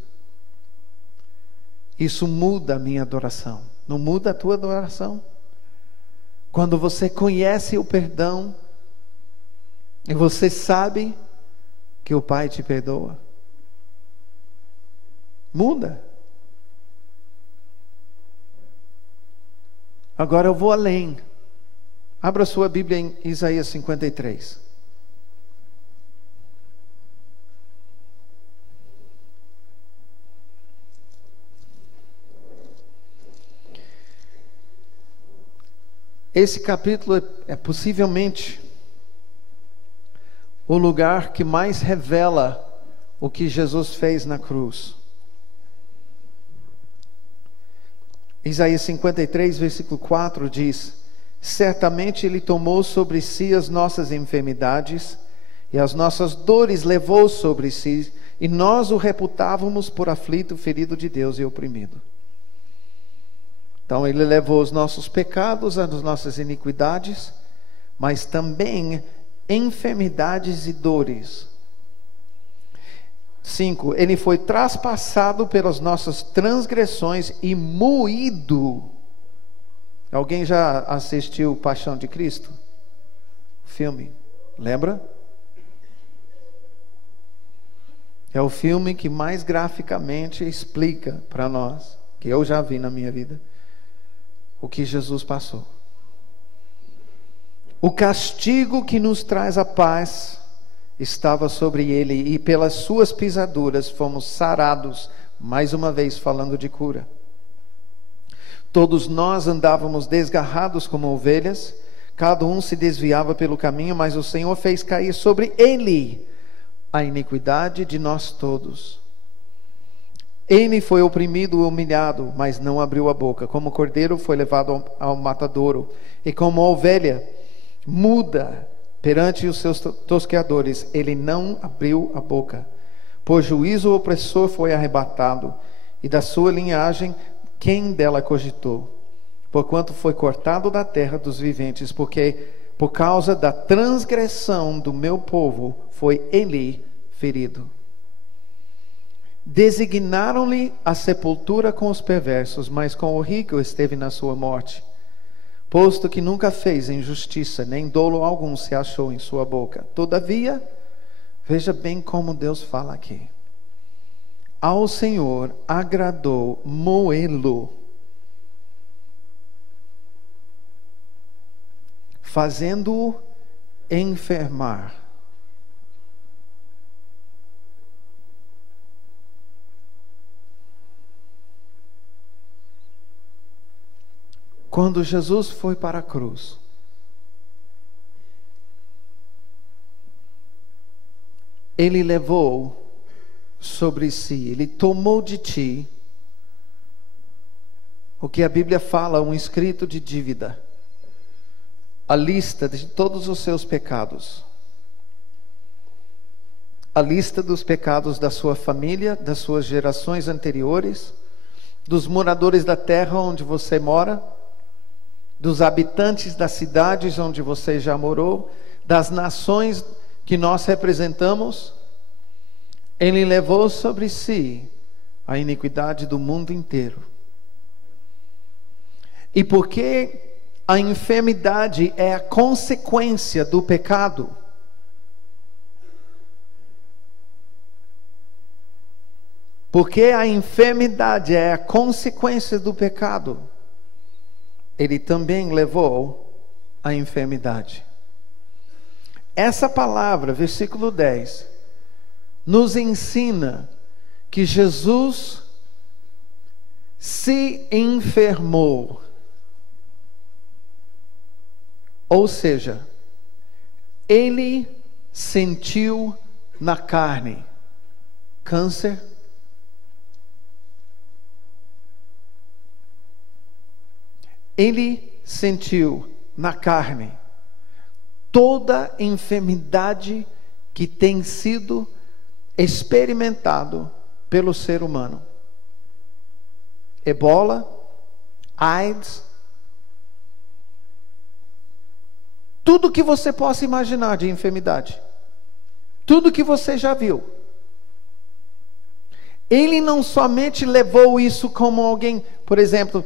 Isso muda a minha adoração. Não muda a tua adoração? Quando você conhece o perdão e você sabe que o Pai te perdoa, muda. Agora eu vou além. Abra sua Bíblia em Isaías 53. Esse capítulo é possivelmente o lugar que mais revela o que Jesus fez na cruz. Isaías 53, versículo 4 diz: certamente Ele tomou sobre si as nossas enfermidades e as nossas dores levou sobre si, e nós o reputávamos por aflito, ferido de Deus e oprimido. Então Ele levou os nossos pecados, as nossas iniquidades, mas também enfermidades e dores. 5. Ele foi traspassado pelas nossas transgressões e moído. Alguém já assistiu Paixão de Cristo? Filme, lembra? É o filme que mais graficamente explica para nós, que eu já vi na minha vida, o que Jesus passou. O castigo que nos traz a paz estava sobre ele, e pelas suas pisaduras fomos sarados. Mais uma vez falando de cura. Todos nós andávamos desgarrados como ovelhas, cada um se desviava pelo caminho, mas o Senhor fez cair sobre ele a iniquidade de nós todos. Ele foi oprimido e humilhado, mas não abriu a boca. Como cordeiro foi levado ao matadouro, e como ovelha muda perante os seus tosqueadores, ele não abriu a boca. Por juízo o opressor foi arrebatado, e da sua linhagem quem dela cogitou? Porquanto foi cortado da terra dos viventes, porque por causa da transgressão do meu povo foi ele ferido. Designaram-lhe a sepultura com os perversos, mas com o rico esteve na sua morte, posto que nunca fez injustiça, nem dolo algum se achou em sua boca. Todavia, veja bem como Deus fala aqui: ao Senhor agradou moê-lo, fazendo-o enfermar. Quando Jesus foi para a cruz, Ele levou sobre si, Ele tomou de ti o que a Bíblia fala, um escrito de dívida, a lista de todos os seus pecados, a lista dos pecados da sua família, das suas gerações anteriores, dos moradores da terra onde você mora, dos habitantes das cidades onde você já morou, das nações que nós representamos. Ele levou sobre si a iniquidade do mundo inteiro. E porque a enfermidade é a consequência do pecado, porque a enfermidade é a consequência do pecado, Ele também levou a enfermidade. Essa palavra, versículo 10, nos ensina que Jesus se enfermou. Ou seja, Ele sentiu na carne câncer, Ele sentiu na carne toda enfermidade que tem sido experimentado pelo ser humano. Ebola, AIDS, Tudo que você possa imaginar de enfermidade. Tudo que você já viu. Ele não somente levou isso como alguém, por exemplo,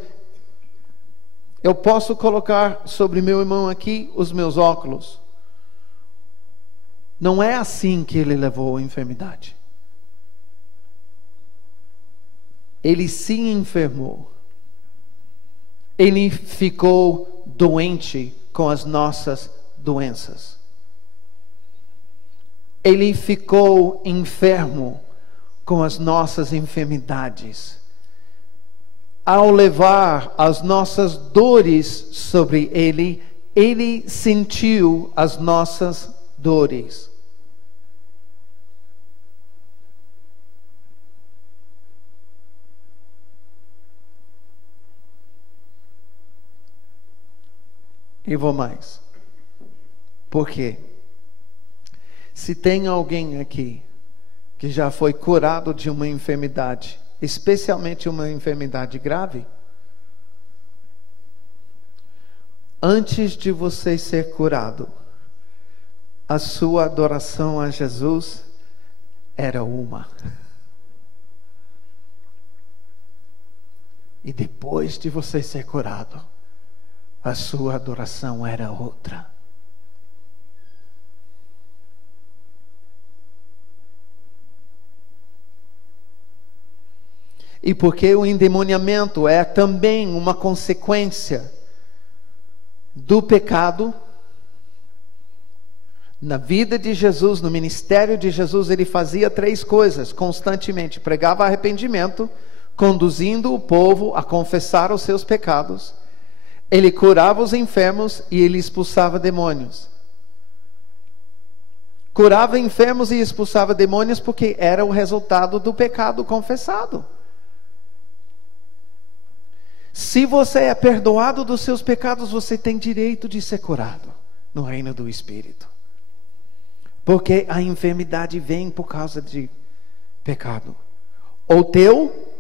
eu posso colocar sobre meu irmão aqui os meus óculos. Não é assim que ele levou a enfermidade. Ele se enfermou. Ele ficou doente com as nossas doenças. Ele ficou enfermo com as nossas enfermidades. Ao levar as nossas dores sobre ele, ele sentiu as nossas dores. E vou mais. Por quê? Se tem alguém aqui que já foi curado de uma enfermidade, especialmente uma enfermidade grave, antes de você ser curado, a sua adoração a Jesus era uma. E depois de você ser curado, a sua adoração era outra. E porque o endemoniamento é também uma consequência do pecado, na vida de Jesus, no ministério de Jesus, ele fazia 3 coisas constantemente: pregava arrependimento, conduzindo o povo a confessar os seus pecados, ele curava os enfermos e ele expulsava demônios. Curava enfermos e expulsava demônios porque era o resultado do pecado confessado. Se você é perdoado dos seus pecados, você tem direito de ser curado no reino do Espírito. Porque a enfermidade vem por causa de pecado. Ou teu,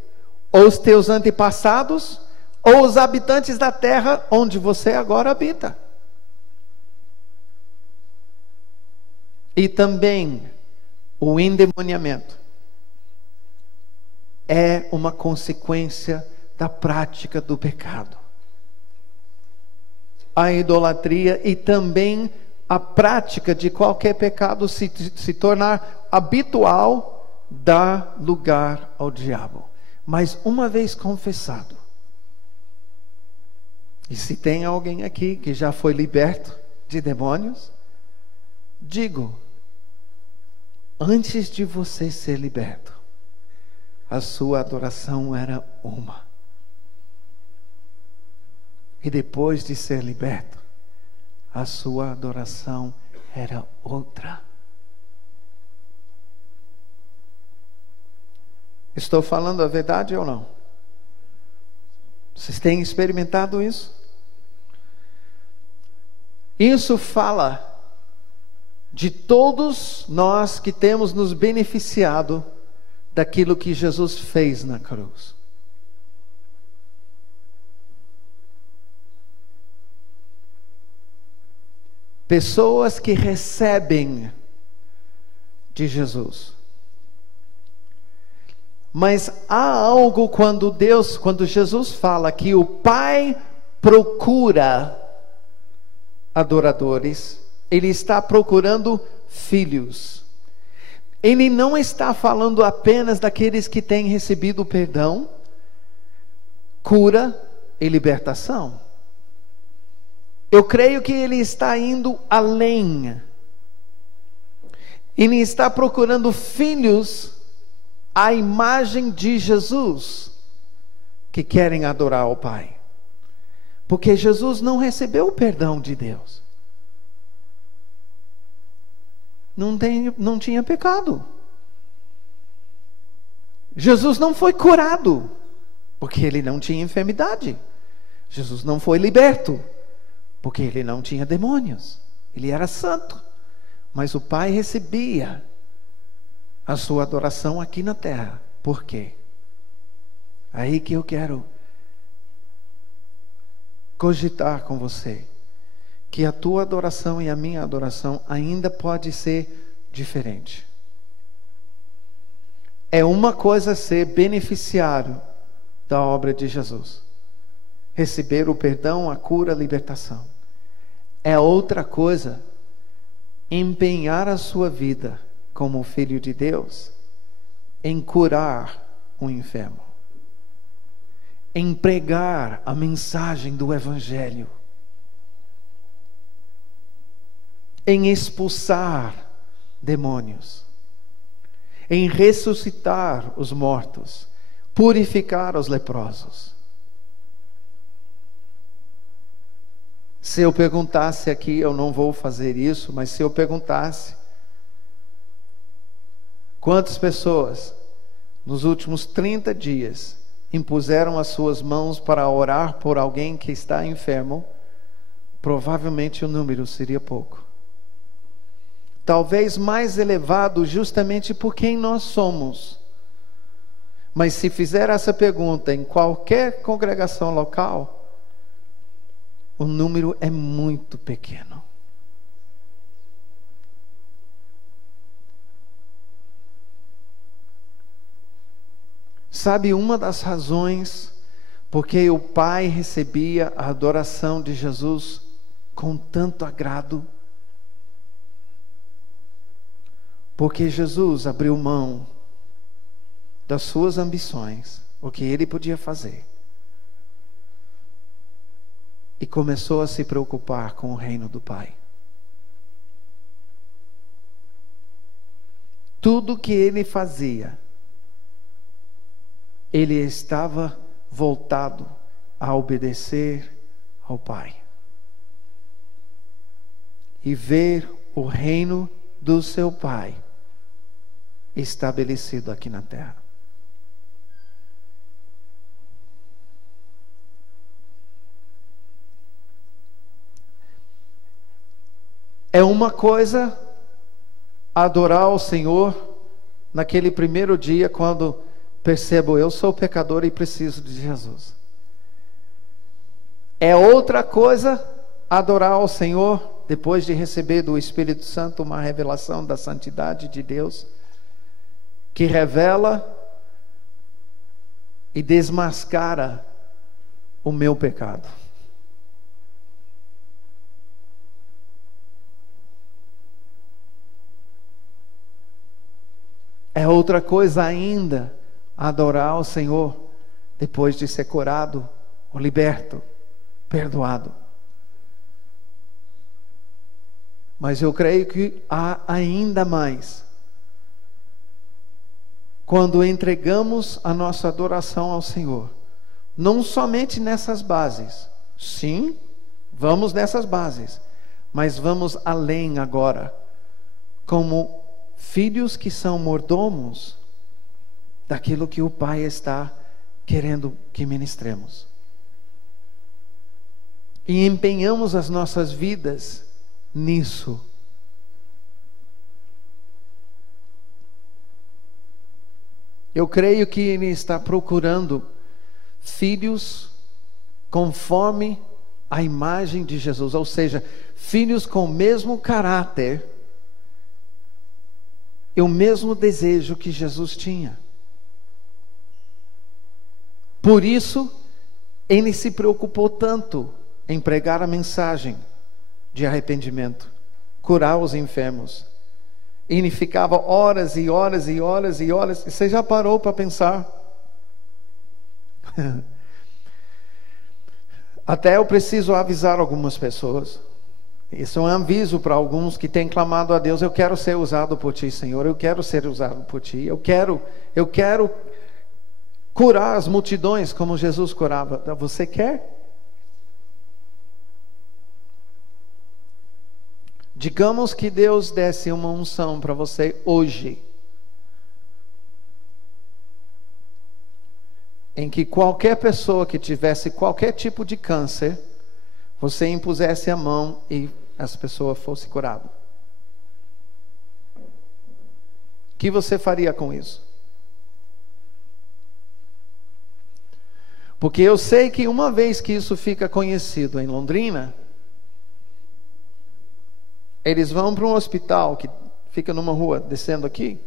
ou os teus antepassados, ou os habitantes da terra onde você agora habita. E também o endemoniamento é uma consequência da prática do pecado. A idolatria e também a prática de qualquer pecado se tornar habitual dá lugar ao diabo. Mas uma vez confessado, e se tem alguém aqui que já foi liberto de demônios, digo, antes de você ser liberto, a sua adoração era uma. E depois de ser liberto, a sua adoração era outra. Estou falando a verdade ou não? Vocês têm experimentado isso? Isso fala de todos nós que temos nos beneficiado daquilo que Jesus fez na cruz. Pessoas que recebem de Jesus. Mas há algo quando Jesus fala que o Pai procura adoradores, Ele está procurando filhos. Ele não está falando apenas daqueles que têm recebido perdão, cura e libertação. Eu creio que Ele está indo além. Ele está procurando filhos à imagem de Jesus, que querem adorar o Pai. Porque Jesus não recebeu o perdão de Deus. Não tinha pecado. Jesus não foi curado, porque Ele não tinha enfermidade. Jesus não foi liberto, porque Ele não tinha demônios. Ele era santo. Mas o Pai recebia a sua adoração aqui na terra. Por quê? Aí que eu quero cogitar com você. que a tua adoração e a minha adoração ainda pode ser diferente. É uma coisa ser beneficiário da obra de Jesus, receber o perdão, a cura, a libertação. É outra coisa empenhar a sua vida como filho de Deus em curar o enfermo, em pregar a mensagem do Evangelho, em expulsar demônios, em ressuscitar os mortos, purificar os leprosos. Se eu perguntasse aqui, eu não vou fazer isso, mas se eu perguntasse quantas pessoas nos últimos 30 dias impuseram as suas mãos para orar por alguém que está enfermo, provavelmente o número seria pouco. Talvez mais elevado justamente por quem nós somos. Mas se fizer essa pergunta em qualquer congregação local, o número é muito pequeno. Sabe uma das razões porque o Pai recebia a adoração de Jesus com tanto agrado? Porque Jesus abriu mão das suas ambições, o que ele podia fazer, e começou a se preocupar com o reino do Pai. Tudo que ele fazia, ele estava voltado a obedecer ao Pai e ver o reino do seu Pai estabelecido aqui na terra. É uma coisa adorar o Senhor naquele primeiro dia, quando percebo, eu sou pecador e preciso de Jesus. É outra coisa adorar ao Senhor depois de receber do Espírito Santo uma revelação da santidade de Deus, que revela e desmascara o meu pecado. É outra coisa ainda adorar ao Senhor depois de ser curado, ou liberto, perdoado. Mas eu creio que há ainda mais quando entregamos a nossa adoração ao Senhor, não somente nessas bases. Sim, vamos nessas bases, mas vamos além agora, como filhos que são mordomos daquilo que o Pai está querendo que ministremos. E empenhamos as nossas vidas nisso. Eu creio que Ele está procurando filhos conforme a imagem de Jesus, ou seja, filhos com o mesmo caráter e o mesmo desejo que Jesus tinha. Por isso, Ele se preocupou tanto em pregar a mensagem de arrependimento, curar os enfermos. Ele ficava horas e horas e horas e horas. Você já parou para pensar? Até eu preciso avisar algumas pessoas. Isso é um aviso para alguns que têm clamado a Deus: eu quero ser usado por Ti, Senhor. Eu quero ser usado por Ti. Eu quero curar as multidões como Jesus curava. Você quer? Digamos que Deus desse uma unção para você hoje, em que qualquer pessoa que tivesse qualquer tipo de câncer, você impusesse a mão e essa pessoa fosse curada. O que você faria com isso? Porque eu sei que uma vez que isso fica conhecido em Londrina, Eles vão para um hospital que fica numa rua descendo aqui,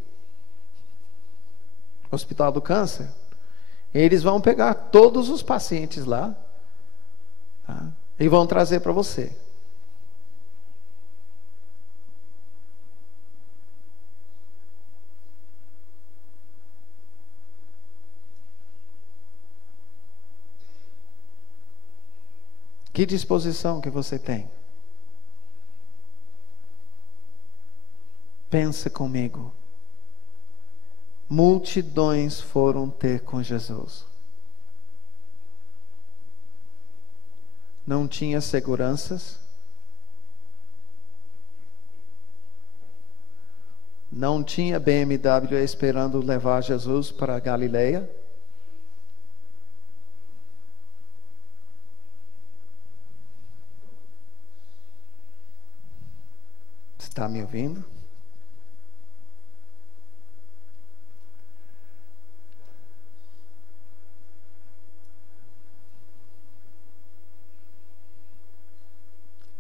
Hospital do Câncer. Eles vão pegar todos os pacientes lá, tá? E vão trazer para você. Que disposição que você tem? Pensa comigo. Multidões foram ter com Jesus. Não tinha seguranças. Não tinha BMW esperando levar Jesus para a Galileia. Está me ouvindo?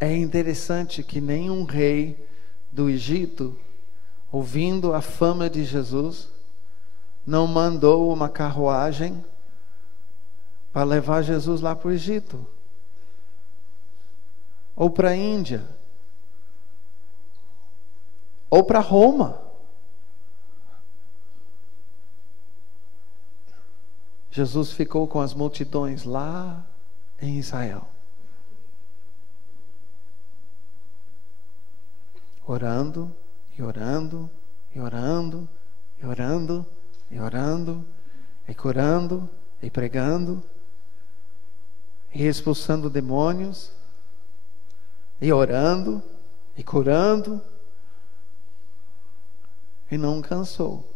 É interessante que nenhum rei do Egito, ouvindo a fama de Jesus, não mandou uma carruagem para levar Jesus lá para o Egito, ou para a Índia, ou para Roma. Jesus ficou com as multidões lá em Israel, orando, e orando, e orando, e orando, e orando, e curando, e pregando, e expulsando demônios, e orando, e curando, e não cansou.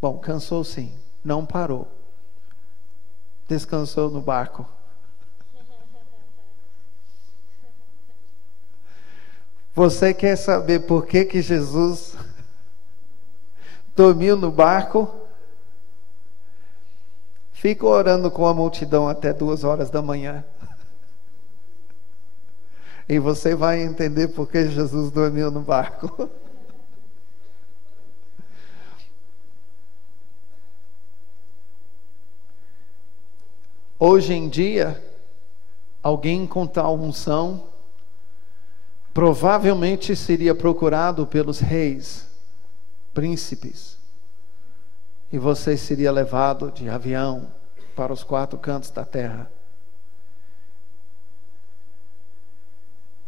Bom, cansou sim, não parou. Descansou no barco. Você quer saber por que Jesus dormiu no barco? Fica orando com a multidão até 2 horas da manhã. E você vai entender por que Jesus dormiu no barco. Hoje em dia, alguém com tal unção provavelmente seria procurado pelos reis, príncipes, e você seria levado de avião para os 4 cantos da terra.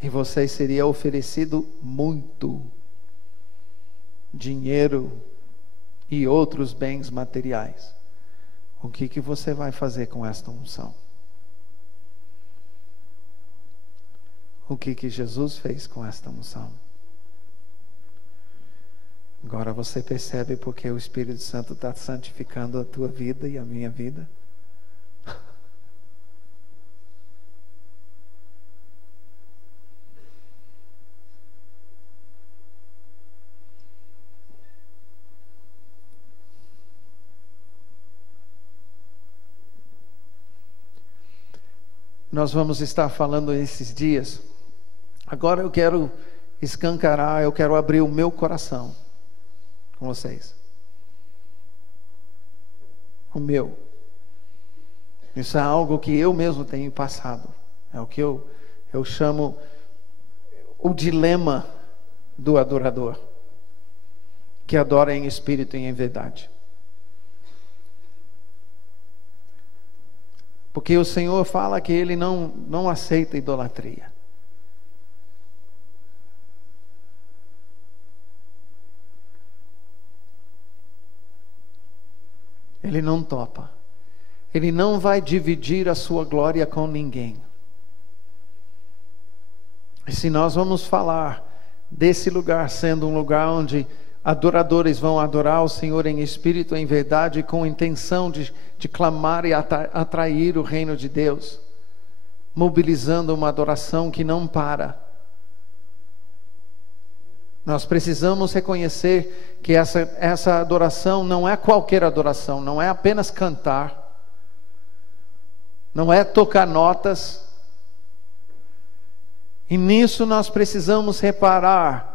E você seria oferecido muito dinheiro e outros bens materiais. O que você vai fazer com esta unção? O que Jesus fez com esta unção? Agora você percebe porque o Espírito Santo está santificando a tua vida e a minha vida? Nós vamos estar falando esses dias. Agora eu quero escancarar, eu quero abrir o meu coração com vocês. O meu. Isso é algo que eu mesmo tenho passado. É o que eu chamo o dilema do adorador, que adora em espírito e em verdade. Porque o Senhor fala que Ele não aceita idolatria. Ele não topa. Ele não vai dividir a sua glória com ninguém. E se nós vamos falar desse lugar sendo um lugar onde adoradores vão adorar o Senhor em espírito e em verdade, com intenção de clamar e atrair o reino de Deus, mobilizando uma adoração que não para. Nós precisamos reconhecer que essa adoração não é qualquer adoração, não é apenas cantar, não é tocar notas, E nisso nós precisamos reparar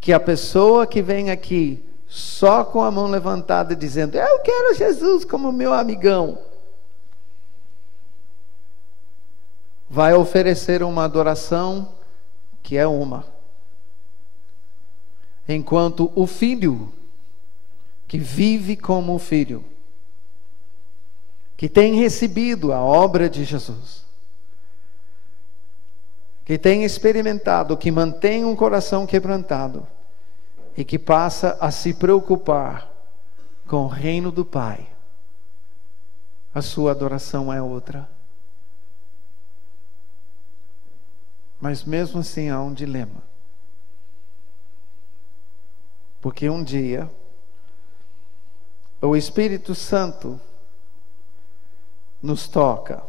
que a pessoa que vem aqui só com a mão levantada dizendo: eu quero Jesus como meu amigão, vai oferecer uma adoração que é uma. Enquanto o filho, que vive como filho, que tem recebido a obra de Jesus, que tem experimentado, que mantém um coração quebrantado e que passa a se preocupar com o reino do Pai, a sua adoração é outra. Mas mesmo assim há um dilema. Porque um dia o Espírito Santo nos toca,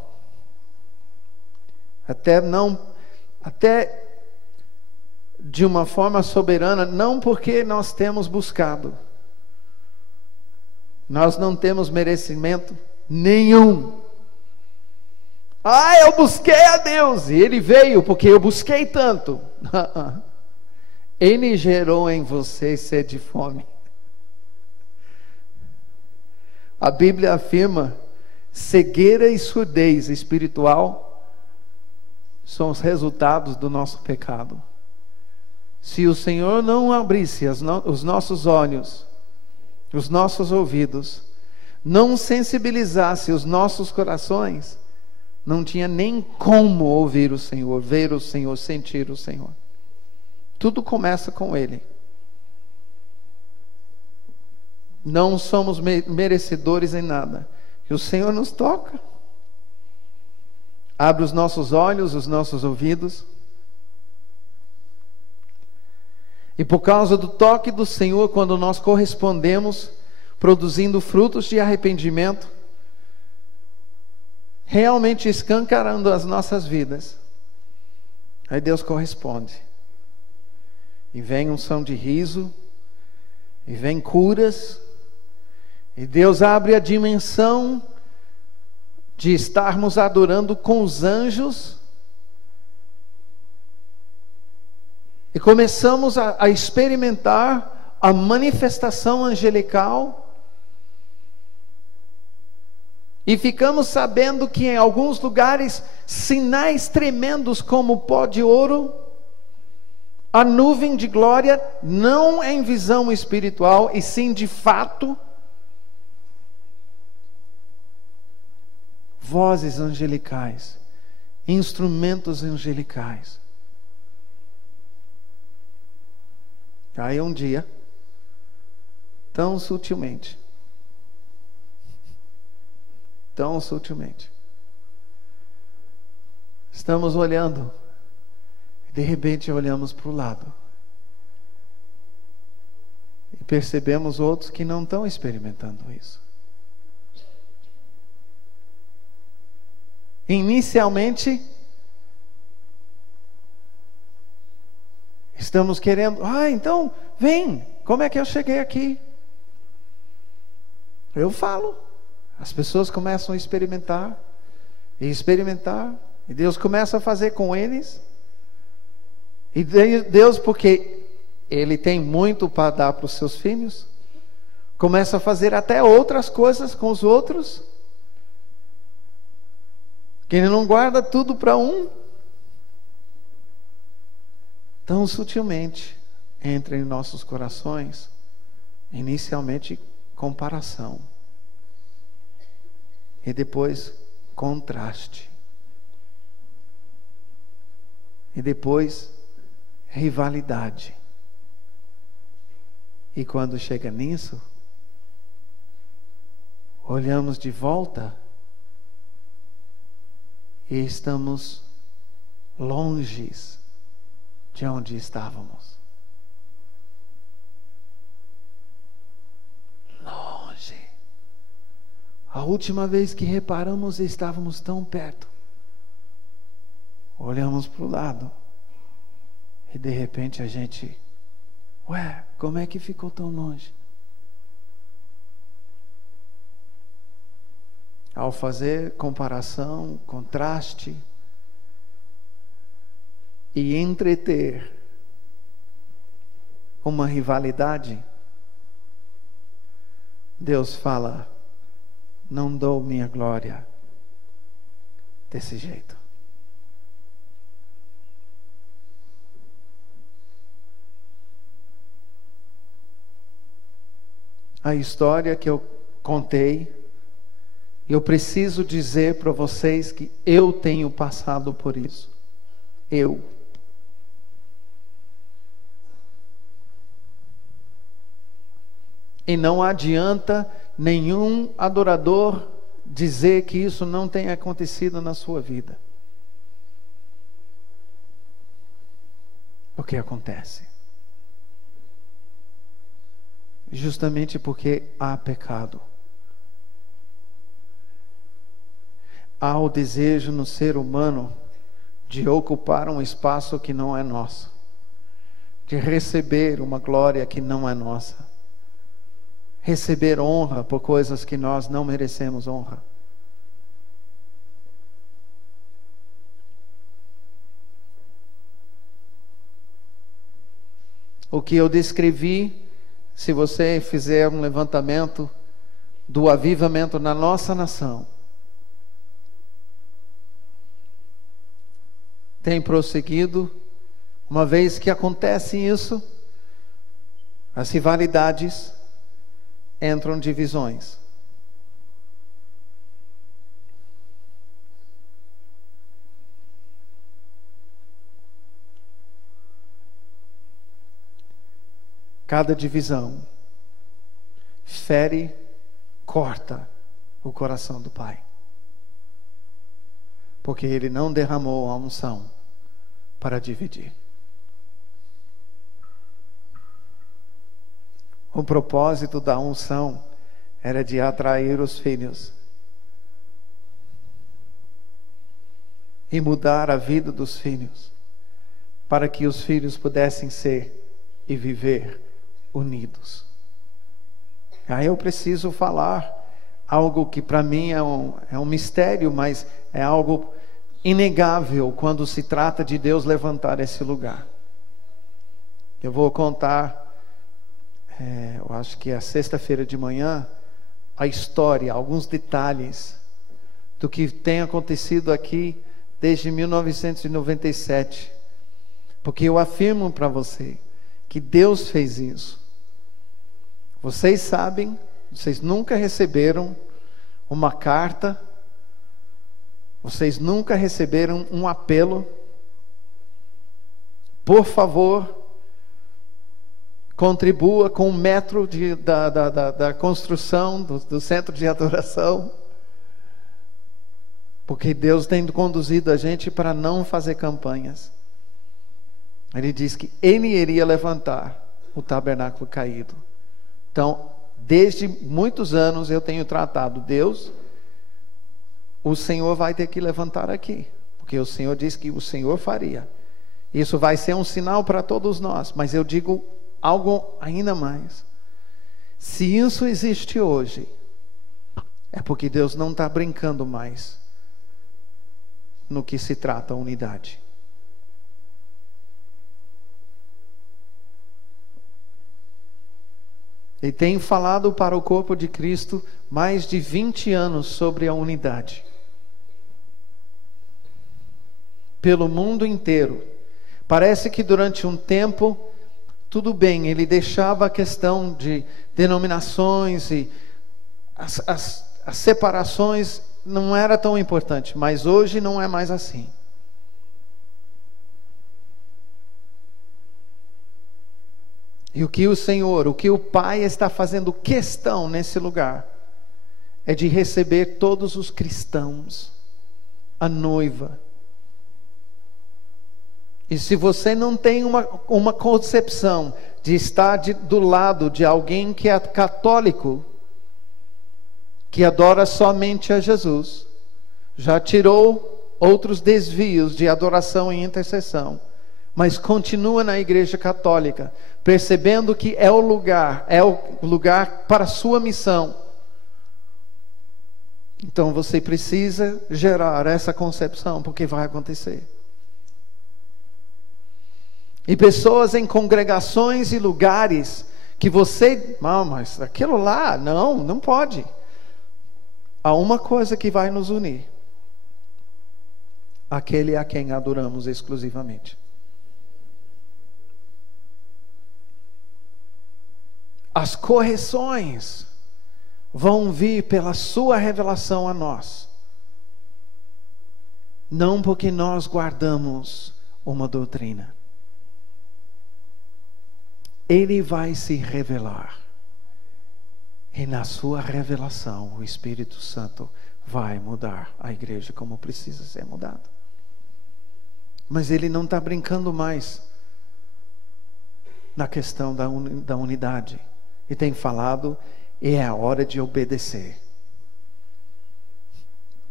até de uma forma soberana, não porque nós temos buscado, nós não temos merecimento nenhum. Eu busquei a Deus e Ele veio porque eu busquei tanto. Ele gerou em você sede e fome. A Bíblia afirma: cegueira e surdez espiritual são os resultados do nosso pecado. Se o Senhor não abrisse os nossos olhos, os nossos ouvidos, não sensibilizasse os nossos corações, não tinha nem como ouvir o Senhor, ver o Senhor, sentir o Senhor. Tudo começa com Ele. Não somos merecedores em nada. E o Senhor nos toca. Abre os nossos olhos, os nossos ouvidos. E por causa do toque do Senhor, quando nós correspondemos, produzindo frutos de arrependimento, realmente escancarando as nossas vidas, aí Deus corresponde. E vem unção de riso, e vem curas, e Deus abre a dimensão de estarmos adorando com os anjos, e começamos a experimentar a manifestação angelical, e ficamos sabendo que em alguns lugares, sinais tremendos como o pó de ouro, a nuvem de glória, não em visão espiritual, e sim de fato, vozes angelicais, instrumentos angelicais. Aí um dia, tão sutilmente, estamos olhando, e de repente olhamos para o lado, e percebemos outros que não estão experimentando isso. Inicialmente, estamos querendo, então, vem, como é que eu cheguei aqui? Eu falo, as pessoas começam a experimentar, e Deus começa a fazer com eles, e Deus, porque Ele tem muito para dar para os seus filhos, começa a fazer até outras coisas com os outros, que Ele não guarda tudo para um. Tão sutilmente entra em nossos corações, inicialmente comparação, e depois contraste, e depois rivalidade. E quando chega nisso, olhamos de volta e estamos longe de onde estávamos. Longe. A última vez que reparamos, estávamos tão perto. Olhamos para o lado e de repente a gente, como é que ficou tão longe? Ao fazer comparação, contraste, e entreter uma rivalidade, Deus fala: não dou minha glória desse jeito. A história que eu contei, eu preciso dizer para vocês que eu tenho passado por isso. E não adianta nenhum adorador dizer que isso não tenha acontecido na sua vida. Porque acontece. Justamente porque há pecado. Há o desejo no ser humano de ocupar um espaço que não é nosso, de receber uma glória que não é nossa, receber honra por coisas que nós não merecemos honra. O que eu descrevi, se você fizer um levantamento do avivamento na nossa nação, tem prosseguido. Uma vez que acontece isso, as rivalidades entram divisões. Cada divisão fere, corta o coração do Pai. Porque Ele não derramou a unção para dividir. O propósito da unção era de atrair os filhos e mudar a vida dos filhos, para que os filhos pudessem ser e viver unidos. Aí eu preciso falar algo que para mim é um mistério, mas é algo inegável quando se trata de Deus levantar esse lugar. Eu vou contar, eu acho que é sexta-feira de manhã, a história, alguns detalhes do que tem acontecido aqui desde 1997. Porque eu afirmo para você que Deus fez isso. Vocês sabem, vocês nunca receberam uma carta, vocês nunca receberam um apelo: por favor, contribua com 1 metro da construção do centro de adoração. Porque Deus tem conduzido a gente para não fazer campanhas. Ele diz que Ele iria levantar o tabernáculo caído. Então, desde muitos anos eu tenho tratado: Deus, o Senhor vai ter que levantar aqui, porque o Senhor disse que o Senhor faria. Isso vai ser um sinal para todos nós, mas eu digo algo ainda mais: se isso existe hoje, é porque Deus não está brincando mais no que se trata a unidade. Ele tem falado para o corpo de Cristo mais de 20 anos sobre a unidade. Pelo mundo inteiro. Parece que durante um tempo, tudo bem, ele deixava a questão de denominações e as separações não era tão importante, mas hoje não é mais assim. E o que o Senhor, o que o Pai está fazendo questão nesse lugar, é de receber todos os cristãos, a noiva. E se você não tem uma concepção de estar do lado de alguém que é católico, que adora somente a Jesus, já tirou outros desvios de adoração e intercessão, mas continua na igreja católica, percebendo que é o lugar para a sua missão. Então você precisa gerar essa concepção, porque vai acontecer. E pessoas em congregações e lugares que você, não, mas aquilo lá, não pode. Há uma coisa que vai nos unir: aquele a quem adoramos exclusivamente. As correções vão vir pela sua revelação a nós, não porque nós guardamos uma doutrina. Ele vai se revelar, e na sua revelação o Espírito Santo vai mudar a igreja como precisa ser mudada. Mas ele não está brincando mais na questão da unidade. E tem falado, é a hora de obedecer.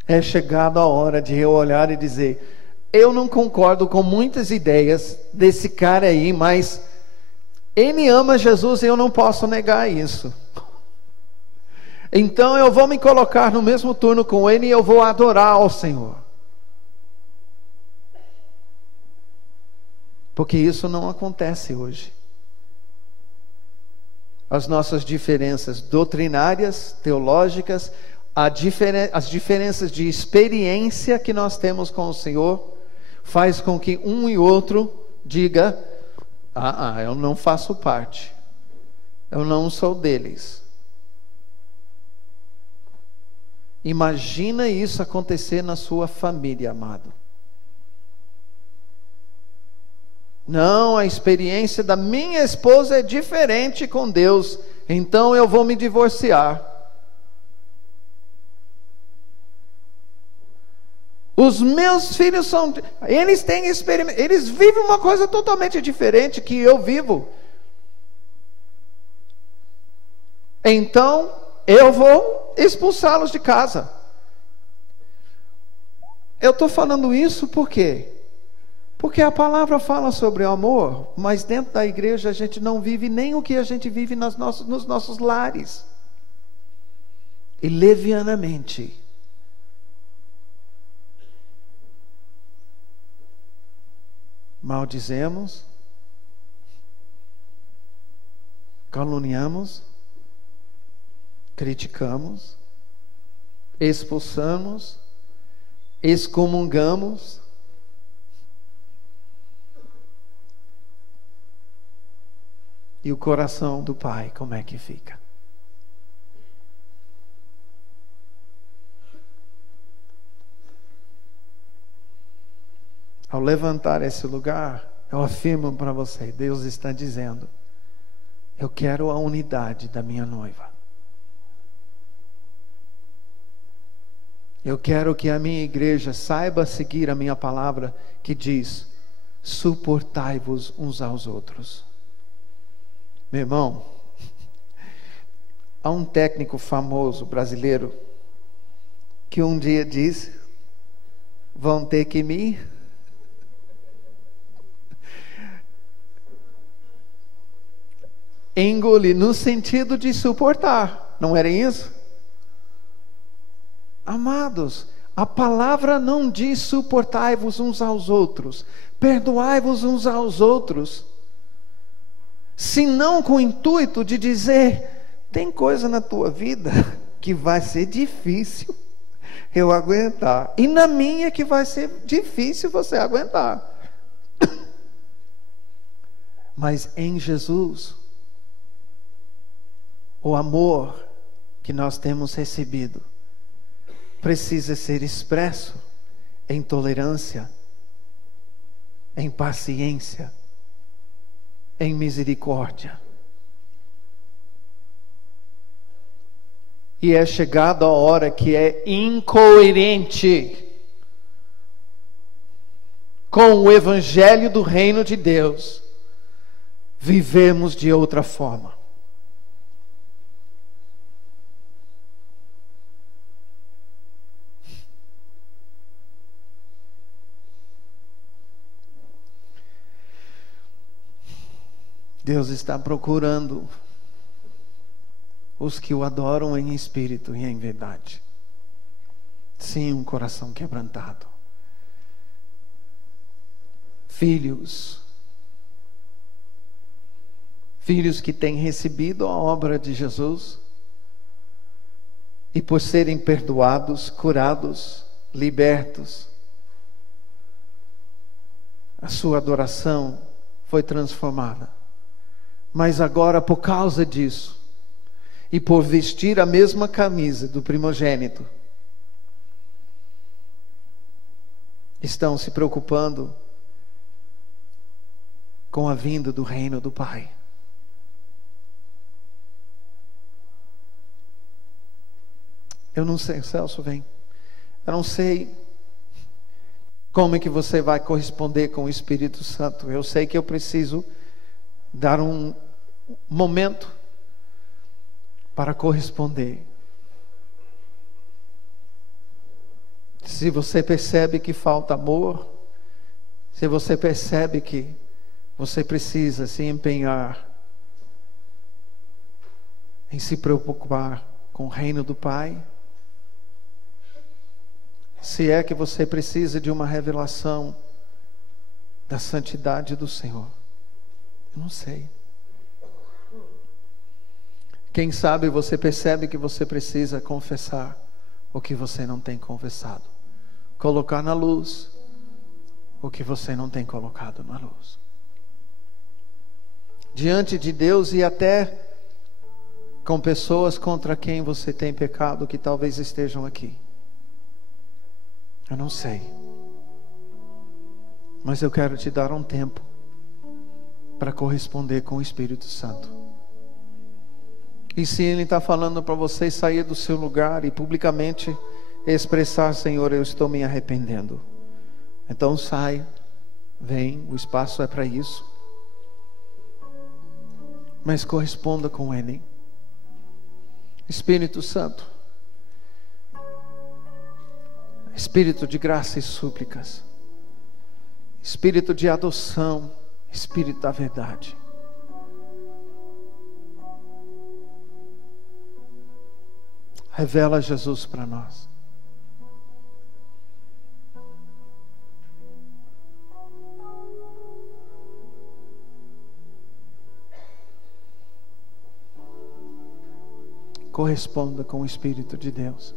É chegado a hora de eu olhar e dizer: eu não concordo com muitas ideias desse cara aí, mas ele ama Jesus e eu não posso negar isso. Então eu vou me colocar no mesmo turno com ele e eu vou adorar ao Senhor. Porque isso não acontece hoje. As nossas diferenças doutrinárias, teológicas, as diferenças de experiência que nós temos com o Senhor, faz com que um e outro diga: eu não faço parte, eu não sou deles. Imagina isso acontecer na sua família, amado. Não, a experiência da minha esposa é diferente com Deus, então eu vou me divorciar. Os meus filhos eles têm experiência, eles vivem uma coisa totalmente diferente que eu vivo. Então, eu vou expulsá-los de casa. Eu estou falando isso por quê? Porque a palavra fala sobre o amor, mas dentro da igreja a gente não vive nem o que a gente vive nos nossos lares. E levianamente maldizemos, caluniamos, criticamos, expulsamos, excomungamos. E o coração do Pai, como é que fica? Ao levantar esse lugar, eu afirmo para você, Deus está dizendo: eu quero a unidade da minha noiva. Eu quero que a minha igreja saiba seguir a minha palavra que diz: suportai-vos uns aos outros. Meu irmão, há um técnico famoso brasileiro que um dia disse: vão ter que me engolir, no sentido de suportar, não era isso? Amados, a palavra não diz suportai-vos uns aos outros, perdoai-vos uns aos outros, senão com o intuito de dizer: tem coisa na tua vida que vai ser difícil eu aguentar, e na minha que vai ser difícil você aguentar. Mas em Jesus, o amor que nós temos recebido precisa ser expresso em tolerância, em paciência, em misericórdia. E é chegada a hora que é incoerente com o evangelho do reino de Deus vivemos de outra forma. Deus está procurando os que o adoram em espírito e em verdade. Sim, um coração quebrantado. Filhos filhos que têm recebido a obra de Jesus e por serem perdoados, curados, libertos, a sua adoração foi transformada. Mas agora, por causa disso, e por vestir a mesma camisa do primogênito, estão se preocupando com a vinda do reino do Pai. Eu não sei, Celso, vem. Eu não sei como é que você vai corresponder com o Espírito Santo. Eu sei que eu preciso dar um momento para corresponder. Se você percebe que falta amor, se você percebe que você precisa se empenhar em se preocupar com o reino do Pai, se é que você precisa de uma revelação da santidade do Senhor, eu não sei. Quem sabe você percebe que você precisa confessar o que você não tem confessado, colocar na luz o que você não tem colocado na luz, diante de Deus e até com pessoas contra quem você tem pecado, que talvez estejam aqui. Eu não sei, mas eu quero te dar um tempo para corresponder com o Espírito Santo. E se Ele está falando para você sair do seu lugar e publicamente expressar: Senhor, eu estou me arrependendo, então sai, vem, o espaço é para isso, mas corresponda com Ele. Espírito Santo, Espírito de graça e súplicas, Espírito de adoção, Espírito da verdade, revela Jesus para nós. Corresponda com o Espírito de Deus.